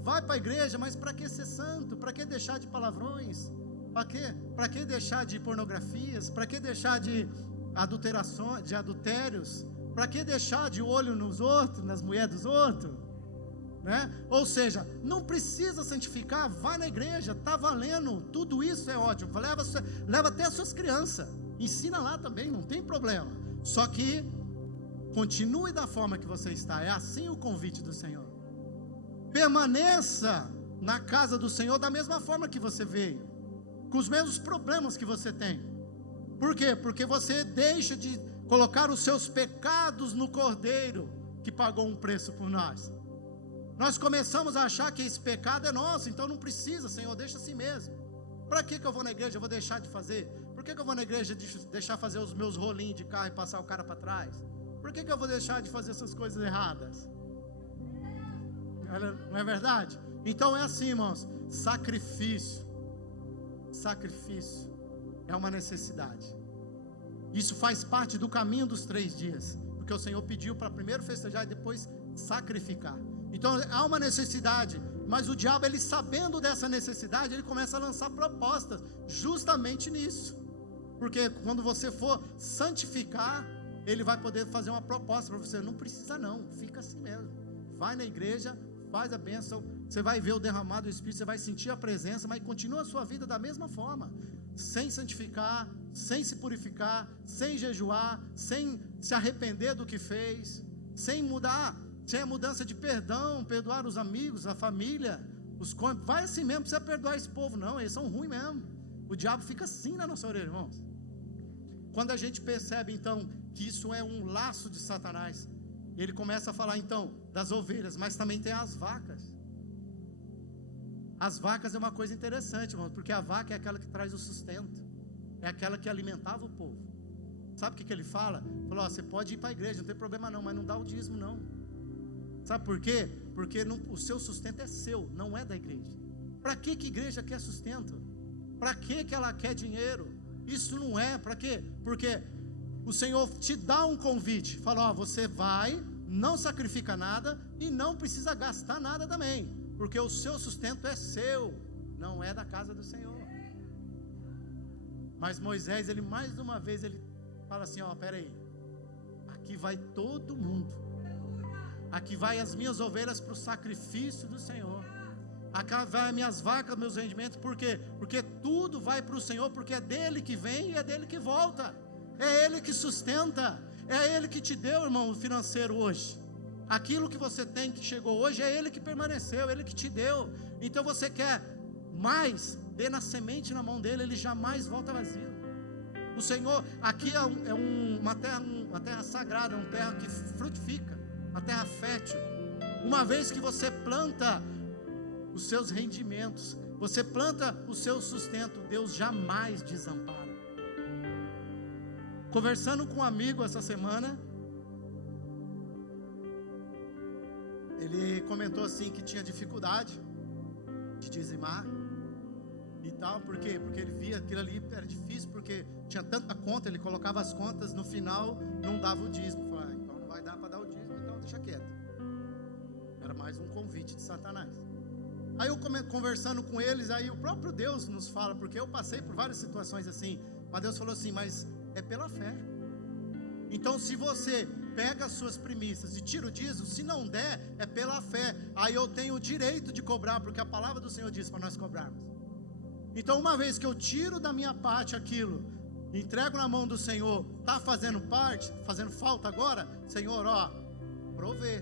Vai para a igreja, mas para que ser santo? Para que deixar de palavrões? Para que deixar de pornografias? Para que deixar de adulterações, de adultérios? Para que deixar de olho nos outros, nas mulheres dos outros? Né? Ou seja, não precisa santificar, vai na igreja, está valendo, tudo isso é ótimo, leva até as suas crianças, ensina lá também, não tem problema, só que continue da forma que você está, é assim o convite do Senhor. Permaneça na casa do Senhor da mesma forma que você veio, com os mesmos problemas que você tem. Por quê? Porque você deixa de colocar os seus pecados no Cordeiro que pagou um preço por nós. Nós começamos a achar que esse pecado é nosso, então não precisa, Senhor, deixa assim mesmo. Para que eu vou na igreja? Eu vou deixar de fazer? Por que eu vou na igreja deixar fazer os meus rolinhos de carro e passar o cara para trás? Por que eu vou deixar de fazer essas coisas erradas? Não é verdade? Então é assim, irmãos, sacrifício é uma necessidade. Isso faz parte do caminho dos 3 dias, porque o Senhor pediu para primeiro festejar e depois sacrificar. Então há uma necessidade, mas o diabo, ele sabendo dessa necessidade, ele começa a lançar propostas justamente nisso, porque quando você for santificar, ele vai poder fazer uma proposta para você: não precisa não, fica assim mesmo, vai na igreja, faz a bênção, você vai ver o derramado do Espírito, você vai sentir a presença, mas continua a sua vida da mesma forma, sem santificar, sem se purificar, sem jejuar, sem se arrepender do que fez, sem mudar, sem a mudança de perdão, perdoar os amigos, a família, os cônjuges. Vai assim mesmo, precisa perdoar esse povo não, eles são ruins mesmo. O diabo fica assim na nossa orelha, irmãos. Quando a gente percebe então que isso é um laço de Satanás, ele começa a falar então das ovelhas, mas também tem as vacas. As vacas é uma coisa interessante, irmãos, porque a vaca é aquela que traz o sustento, é aquela que alimentava o povo. Sabe o que ele fala? Falou: ó, você pode ir para a igreja, não tem problema não, mas não dá o dízimo não. Sabe por quê? Porque o seu sustento é seu, não é da igreja. Para que igreja quer sustento? Para que ela quer dinheiro? Isso não é, para quê? Porque o Senhor te dá um convite, fala: ó, você vai, não sacrifica nada e não precisa gastar nada também, porque o seu sustento é seu, não é da casa do Senhor. Mas Moisés, ele mais uma vez, ele fala assim: ó, peraí, aqui vai todo mundo, aqui vai as minhas ovelhas para o sacrifício do Senhor. Aqui vai as minhas vacas, meus rendimentos. Por quê? Porque tudo vai para o Senhor, porque é dele que vem e é dele que volta. É ele que sustenta. É ele que te deu, irmão, o financeiro hoje. Aquilo que você tem, que chegou hoje, é ele que permaneceu, ele que te deu. Então você quer mais, dê na semente na mão dele, ele jamais volta vazio. O Senhor, aqui é uma terra sagrada, uma terra que frutifica, uma terra fértil. Uma vez que você planta os seus rendimentos, você planta o seu sustento, Deus jamais desampara. Conversando com um amigo essa semana, ele comentou assim que tinha dificuldade de dizimar e tal, por quê? Porque ele via aquilo ali era difícil, porque tinha tanta conta, ele colocava as contas, no final não dava o dízimo. Falava, então não vai dar para dar o dízimo, então deixa quieto. Era mais um convite de Satanás. Aí eu conversando com eles, aí o próprio Deus nos fala, porque eu passei por várias situações assim, mas Deus falou assim, mas é pela fé. Então se você pega as suas primícias e tira o dízimo, se não der, é pela fé. Aí eu tenho o direito de cobrar, porque a palavra do Senhor diz para nós cobrarmos. Então uma vez que eu tiro da minha parte aquilo, entrego na mão do Senhor, está fazendo parte, fazendo falta agora, Senhor, ó, provê.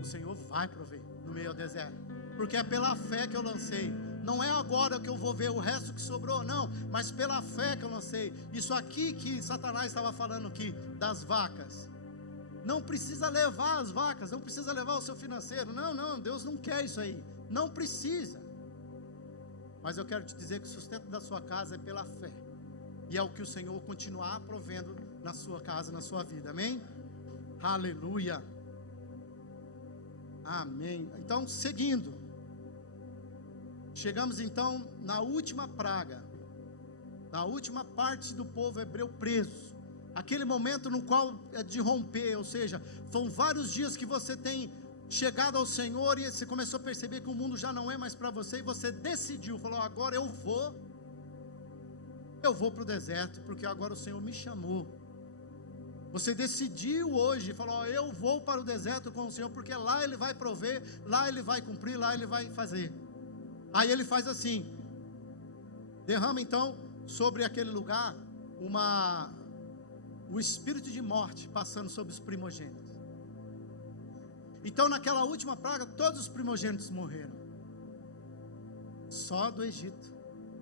O Senhor vai prover no meio do deserto, porque é pela fé que eu lancei. Não é agora que eu vou ver o resto que sobrou, não, mas pela fé que eu lancei. Isso aqui que Satanás estava falando aqui, das vacas, não precisa levar as vacas, não precisa levar o seu financeiro, não, Deus não quer isso aí, não precisa. Mas eu quero te dizer que o sustento da sua casa é pela fé, e é o que o Senhor continuar provendo na sua casa, na sua vida, amém? Aleluia, amém. Então, seguindo, chegamos então na última praga, na última parte do povo hebreu preso, aquele momento no qual é de romper, ou seja, foram vários dias que você tem chegado ao Senhor e você começou a perceber que o mundo já não é mais para você, e você decidiu, falou, agora eu vou para o deserto, porque agora o Senhor me chamou. Você decidiu hoje, falou, eu vou para o deserto com o Senhor, porque lá Ele vai prover, lá Ele vai cumprir, lá Ele vai fazer. Aí Ele faz assim, derrama então sobre aquele lugar o espírito de morte passando sobre os primogênitos. Então naquela última praga, todos os primogênitos morreram, só do Egito.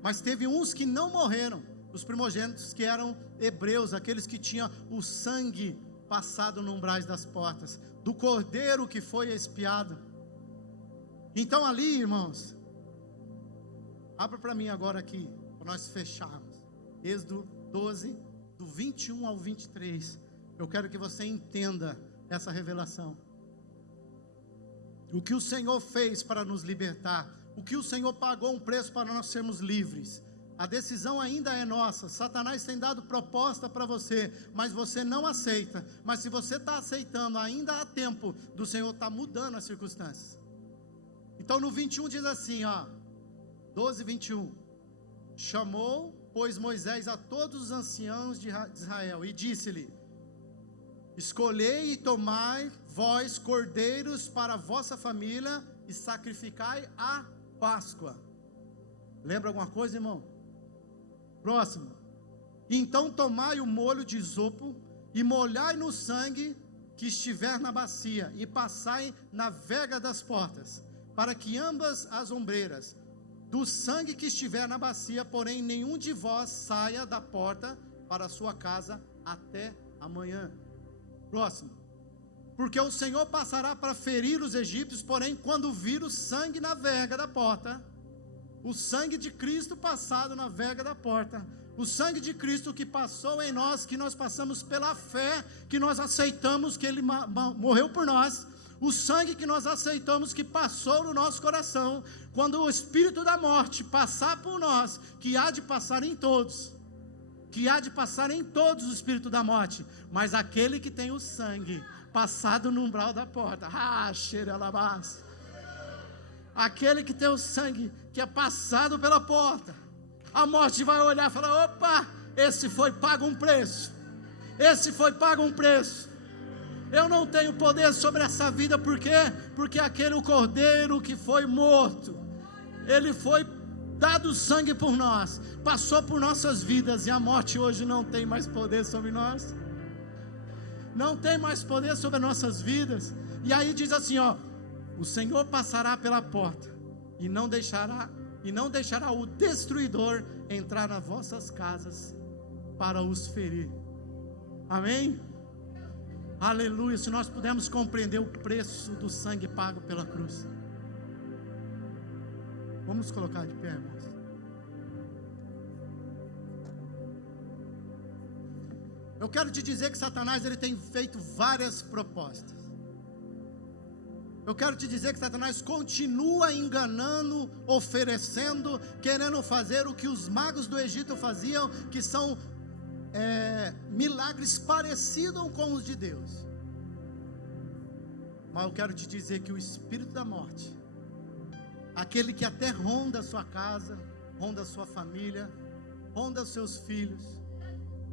Mas teve uns que não morreram, os primogênitos que eram hebreus, aqueles que tinham o sangue passado no umbrais das portas, do cordeiro que foi expiado. Então ali, irmãos, abra para mim agora aqui, para nós fecharmos, Êxodo 12, do 21 ao 23, eu quero que você entenda essa revelação. O que o Senhor fez para nos libertar, o que o Senhor pagou um preço para nós sermos livres. A decisão ainda é nossa. Satanás tem dado proposta para você, mas você não aceita. Mas se você está aceitando, ainda há tempo do Senhor estar mudando as circunstâncias. Então no 21 diz assim, 12, 21, chamou, pois Moisés a todos os anciãos de Israel e disse-lhe, escolhei e tomai vós cordeiros para a vossa família e sacrificai a Páscoa. Lembra alguma coisa, irmão? Próximo. Então tomai o molho de isopo e molhai no sangue que estiver na bacia e passai na vega das portas, para que ambas as ombreiras do sangue que estiver na bacia, porém nenhum de vós saia da porta para a sua casa até amanhã. Próximo. Porque o Senhor passará para ferir os egípcios, porém quando vir o sangue na verga da porta, o sangue de Cristo passado na verga da porta, o sangue de Cristo que passou em nós, que nós passamos pela fé, que nós aceitamos que Ele morreu por nós, o sangue que nós aceitamos que passou no nosso coração, quando o espírito da morte passar por nós, que há de passar em todos, o espírito da morte, mas aquele que tem o sangue passado no umbral da porta, aquele que tem o sangue que é passado pela porta, a morte vai olhar e falar, opa, esse foi pago um preço, Eu não tenho poder sobre essa vida, por quê? Porque aquele cordeiro que foi morto, ele foi dado sangue por nós, passou por nossas vidas, e a morte hoje não tem mais poder sobre nós, não tem mais poder sobre nossas vidas. E aí diz assim, ó: o Senhor passará pela porta e não deixará o destruidor entrar nas vossas casas para os ferir. Amém? Aleluia. Se nós pudermos compreender o preço do sangue pago pela cruz. Vamos colocar de pé, irmãos. Eu quero te dizer que Satanás, ele tem feito várias propostas. Eu quero te dizer que Satanás continua enganando, oferecendo, querendo fazer o que os magos do Egito faziam, que são milagres parecidos com os de Deus. Mas eu quero te dizer que o espírito da morte, aquele que até ronda a sua casa, ronda a sua família, ronda os seus filhos,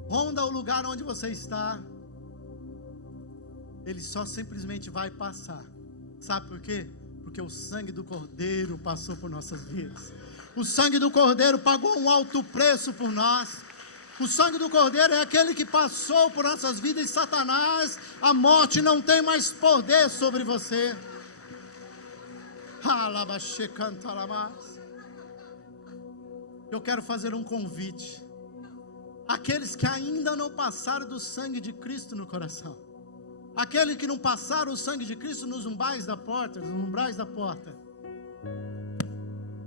ronda o lugar onde você está, ele só simplesmente vai passar. Sabe por quê? Porque o sangue do Cordeiro passou por nossas vidas. O sangue do Cordeiro pagou um alto preço por nós. O sangue do Cordeiro é aquele que passou por nossas vidas. E Satanás, a morte não tem mais poder sobre você. Eu quero fazer um convite. Aqueles que ainda não passaram do sangue de Cristo no coração, aqueles que não passaram o sangue de Cristo nos umbrais da porta,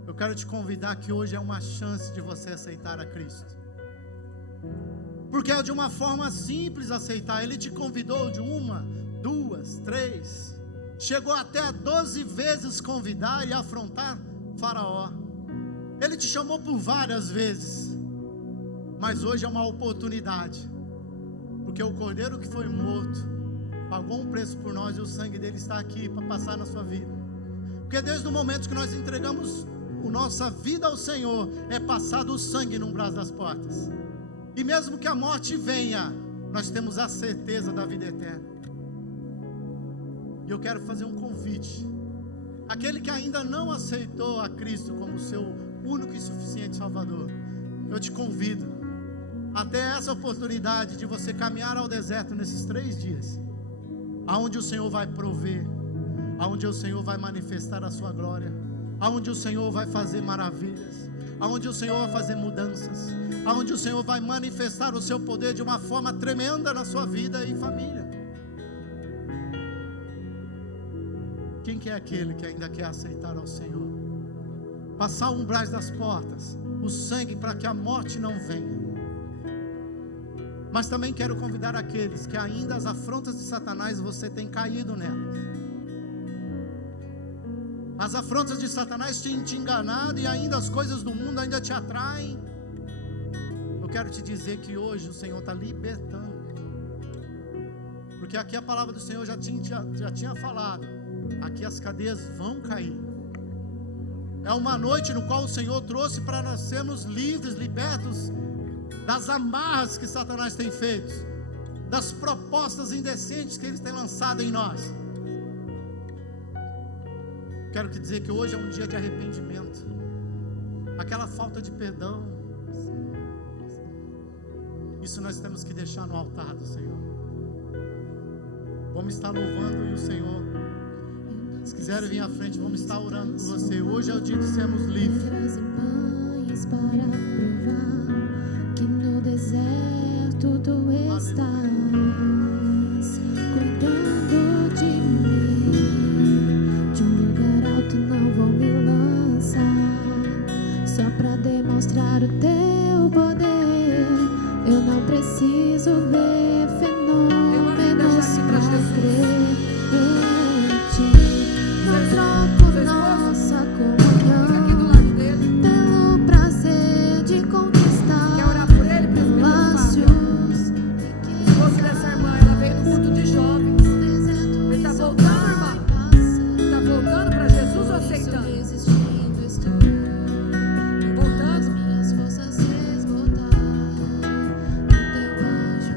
eu quero te convidar que hoje é uma chance de você aceitar a Cristo, porque é de uma forma simples aceitar. Ele te convidou de 1, 2, 3, chegou até 12 vezes convidar e afrontar Faraó. Ele te chamou por várias vezes, mas hoje é uma oportunidade, porque o Cordeiro que foi morto pagou um preço por nós, e o sangue dele está aqui para passar na sua vida. Porque desde o momento que nós entregamos a nossa vida ao Senhor, é passado o sangue no umbral das portas. E mesmo que a morte venha, nós temos a certeza da vida eterna. E eu quero fazer um convite. Aquele que ainda não aceitou a Cristo como seu único e suficiente Salvador, eu te convido até essa oportunidade de você caminhar ao deserto nesses 3 dias, aonde o Senhor vai prover, aonde o Senhor vai manifestar a sua glória, aonde o Senhor vai fazer maravilhas, aonde o Senhor vai fazer mudanças, aonde o Senhor vai manifestar o seu poder de uma forma tremenda na sua vida e família. Quem que é aquele que ainda quer aceitar ao Senhor? Passar o umbral das portas, o sangue para que a morte não venha. Mas também quero convidar aqueles que ainda as afrontas de Satanás você tem caído nelas. As afrontas de Satanás têm te enganado, e ainda as coisas do mundo ainda te atraem. Eu quero te dizer que hoje o Senhor está libertando, porque aqui a palavra do Senhor já tinha falado, aqui as cadeias vão cair. É uma noite no qual o Senhor trouxe para nós sermos livres, libertos das amarras que Satanás tem feito, das propostas indecentes que ele tem lançado em nós. Quero te dizer que hoje é um dia de arrependimento. Aquela falta de perdão, isso nós temos que deixar no altar do Senhor. Vamos estar louvando e o Senhor, se quiserem vir à frente, vamos estar orando por você. Hoje é o dia de sermos livres. Pães para provar que no deserto tu estás cuidando de mim. De um lugar alto não vou me lançar, só para demonstrar o teu poder. Eu não preciso ver fenômenos para crer em ti. Não troco nossa comunhão pelo prazer de conquistar. Quer orar por ele, presbítero palácios. Se fosse dessa irmã, ela veio no culto de jovens. Ele está voltando, irmã? Está voltando para Jesus ou aceitando? Voltando. Minhas forças se esgotar, o teu anjo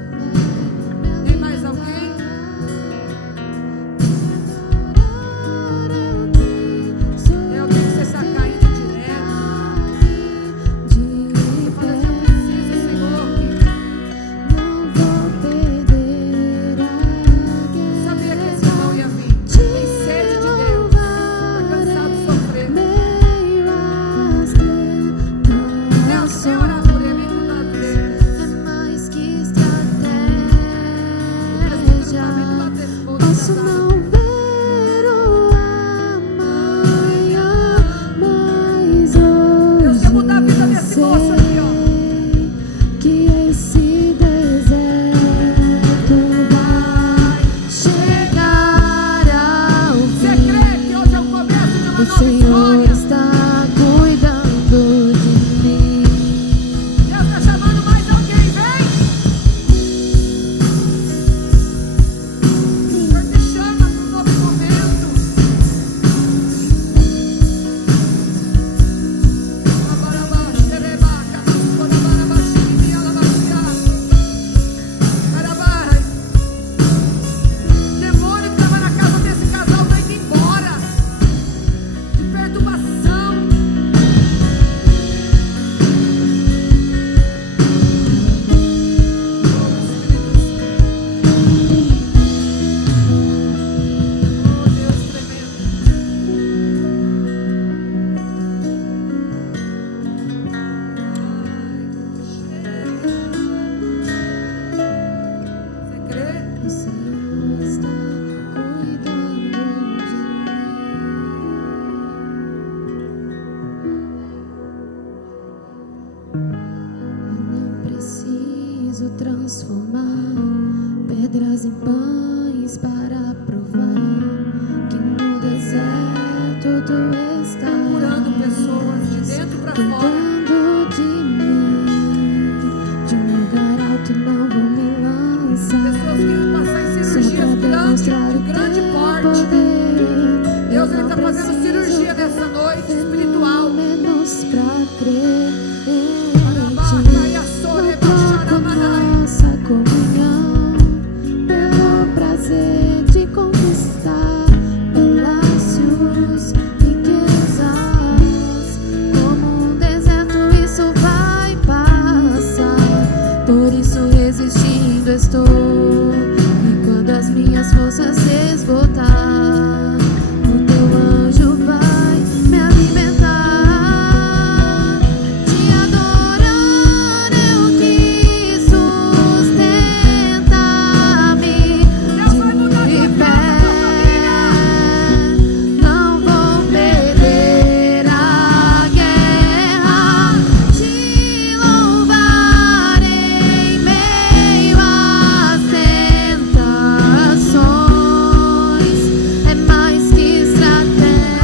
transformar pedras em pães para provar que no deserto tu estás curando pessoas de dentro para fora. cuidando de mim. De um lugar alto não vou me lançar, Pessoas que iam passar em cirurgias grandes, de grande porte. Deus, Ele está fazendo cirurgia nessa noite espiritual. menos pra crer em Arabaca e a ti. Sore, Não troco nossa comunhão pelo prazer de conquistar palácios, riquezas. Como um deserto isso vai passar, por isso resistindo estou. E quando as minhas forças se esgotar, o teu anjo vai me alimentar. Te adorar é o que sustenta-me de pé. Não vou perder a guerra. Te louvar em meio às tentações é mais que estratégia.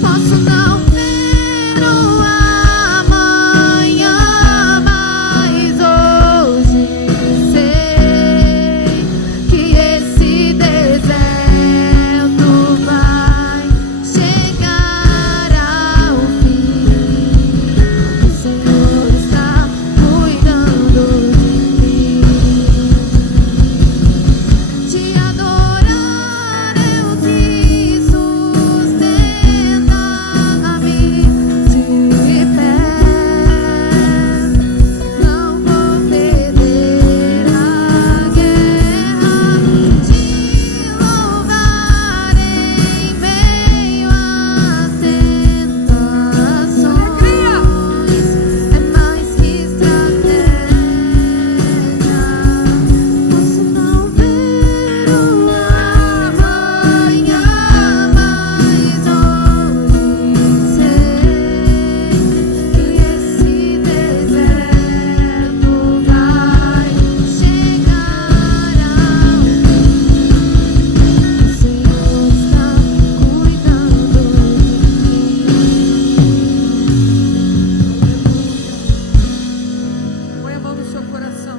Posso não ver o amanhã, mas hoje sei que esse deserto vai chegar ao fim. O Senhor está cuidando de mim. Te adorar é o que sustenta-me de pé. Não vou perder a guerra. Te louvar em meio às tentações é mais que estratégia. Posso não ver o amanhã, mas hoje sei que esse deserto vai chegar ao fim. O Senhor está cuidando de Põe a mão no seu coração.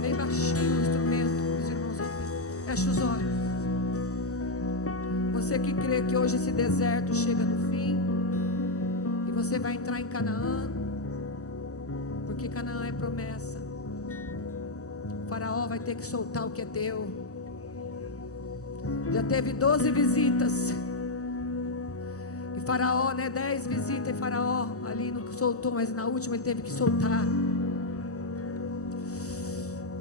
Bem baixinho o instrumento, os irmãos ouvirem. Fecha os olhos. Você que crê que hoje esse deserto chega no fim e você vai entrar em Canaã, porque Canaã é promessa. O faraó vai ter que soltar o que é teu. Já teve 12 visitas. E Faraó, 10 visitas e Faraó ali não soltou, mas na última ele teve que soltar.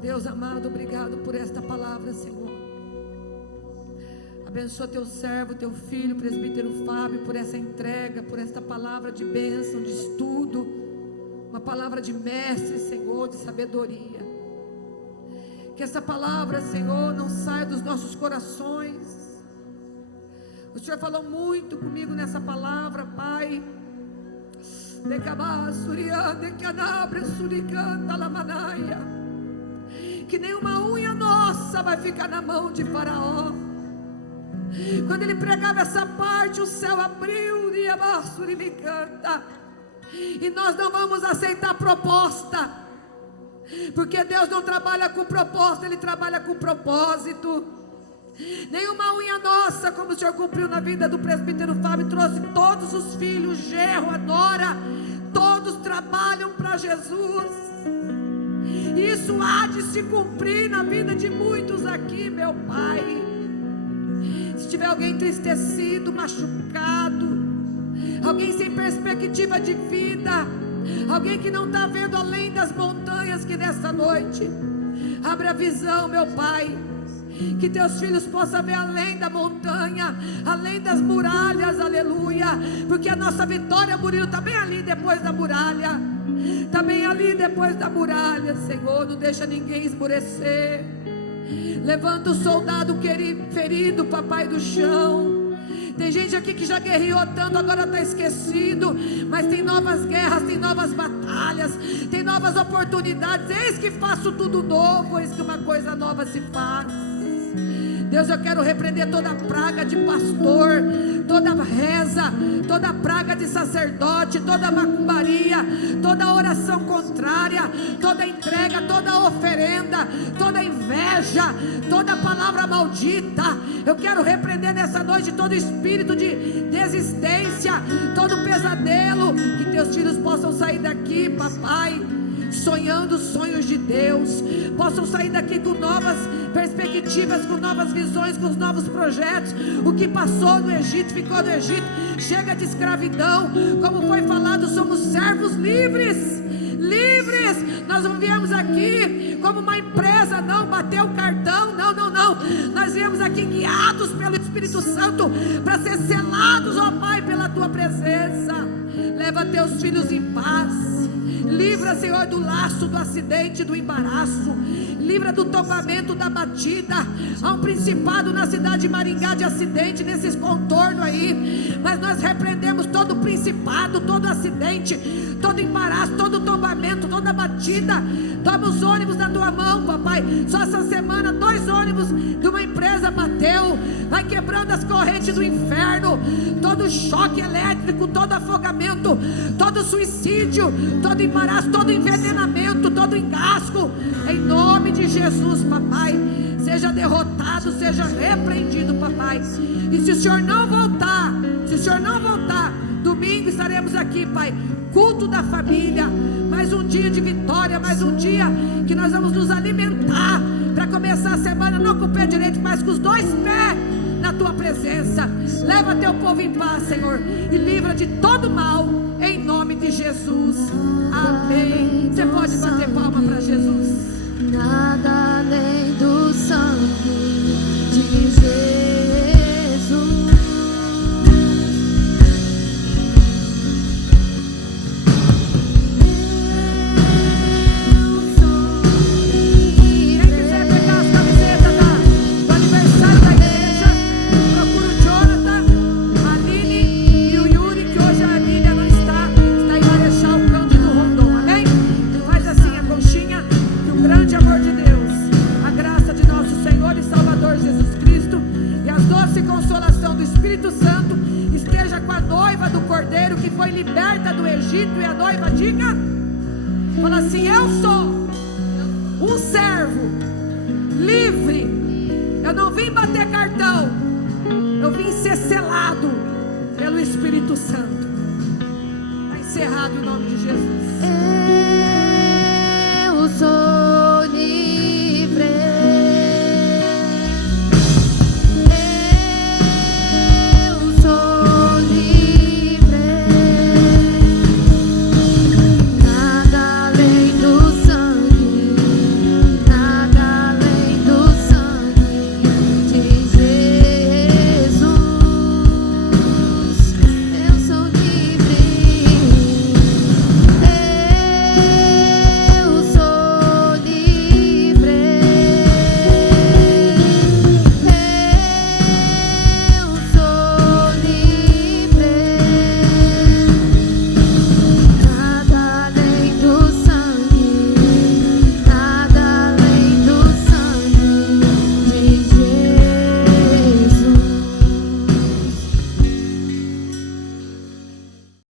Deus amado, obrigado por esta palavra, Senhor. Abençoa teu servo, teu filho, presbítero Fábio, por essa entrega, por esta palavra de bênção, de estudo, uma palavra de mestre, Senhor, de sabedoria. Que essa palavra, Senhor, não saia dos nossos corações. O Senhor falou muito comigo nessa palavra, Pai. Que nenhuma unha nossa vai ficar na mão de Faraó. Quando ele pregava essa parte, o céu abriu, e nós não vamos aceitar proposta, porque Deus não trabalha com proposta, Ele trabalha com propósito. Nenhuma unha nossa, como o Senhor cumpriu na vida do presbítero Fábio, trouxe todos os filhos, genro, a nora, todos trabalham para Jesus. Isso há de se cumprir na vida de muitos aqui, meu Pai. Se tiver alguém entristecido, machucado, alguém sem perspectiva de vida, alguém que não está vendo além das montanhas, que nessa noite abre a visão, meu Pai. Que teus filhos possam ver além da montanha, além das muralhas, aleluia. Porque a nossa vitória, Murilo, está bem ali depois da muralha. Está bem ali depois da muralha, Senhor. Não deixa ninguém esmorecer. Levanta o soldado ferido, papai do chão. Tem gente aqui que já guerreou tanto, agora está esquecido. Mas tem novas guerras, tem novas batalhas, tem novas oportunidades. Eis que faço tudo novo, eis que uma coisa nova se faz. Deus, eu quero repreender toda praga de pastor, toda reza, toda praga de sacerdote, toda macumbaria, toda oração contrária, toda entrega, toda oferenda, toda inveja, toda palavra maldita. Eu quero repreender nessa noite todo espírito de desistência, todo pesadelo. Que teus filhos possam sair daqui, papai, sonhando sonhos de Deus, possam sair daqui com novas perspectivas, com novas visões, com novos projetos. O que passou no Egito, ficou no Egito. Chega de escravidão, como foi falado, somos servos livres. Livres, nós não viemos aqui como uma empresa, não, bater o cartão, não, nós viemos aqui guiados pelo Espírito Santo, para ser selados, ó Pai, pela Tua presença. Leva Teus filhos em paz. Livra, Senhor, do laço, do acidente, do embaraço. Livra do tombamento, da batida. Há um principado na cidade de Maringá de acidente, nesses contornos aí. Mas nós repreendemos todo principado, todo acidente, todo embaraço, todo tombamento, toda batida. Toma os ônibus na Tua mão, papai. Só essa semana 2 ônibus de uma empresa bateu. Vai quebrando as correntes do inferno. Todo choque elétrico, todo afogamento, todo suicídio, todo embaraço, todo envenenamento, todo engasgo, em nome de Jesus, papai, seja derrotado, seja repreendido, papai. E se o Senhor não voltar, domingo estaremos aqui, Pai, culto da família, mais um dia de vitória, mais um dia que nós vamos nos alimentar, para começar a semana não com o pé direito, mas com os 2 pés na Tua presença. Leva Teu povo em paz, Senhor, e livra de todo mal, em nome de Jesus, amém. Você pode bater palma para Jesus. Nada além do sangue de Jesus. Quem quiser pegar as camisetas do aniversário da igreja, procura o Jonathan, a Aline e o Yuri, que hoje a Aline não está em Marechal Cândido Rondon, amém? Faz assim a conchinha, que o grande amor de Deus, a graça de nosso Senhor e Salvador Jesus Cristo e a doce consolação do Espírito Santo esteja com a noiva do Cordeiro que foi liberta do Egito. E a noiva diga, fala assim: eu sou um servo livre. Eu não vim bater cartão, eu vim ser selado pelo Espírito Santo. Está encerrado em nome de Jesus.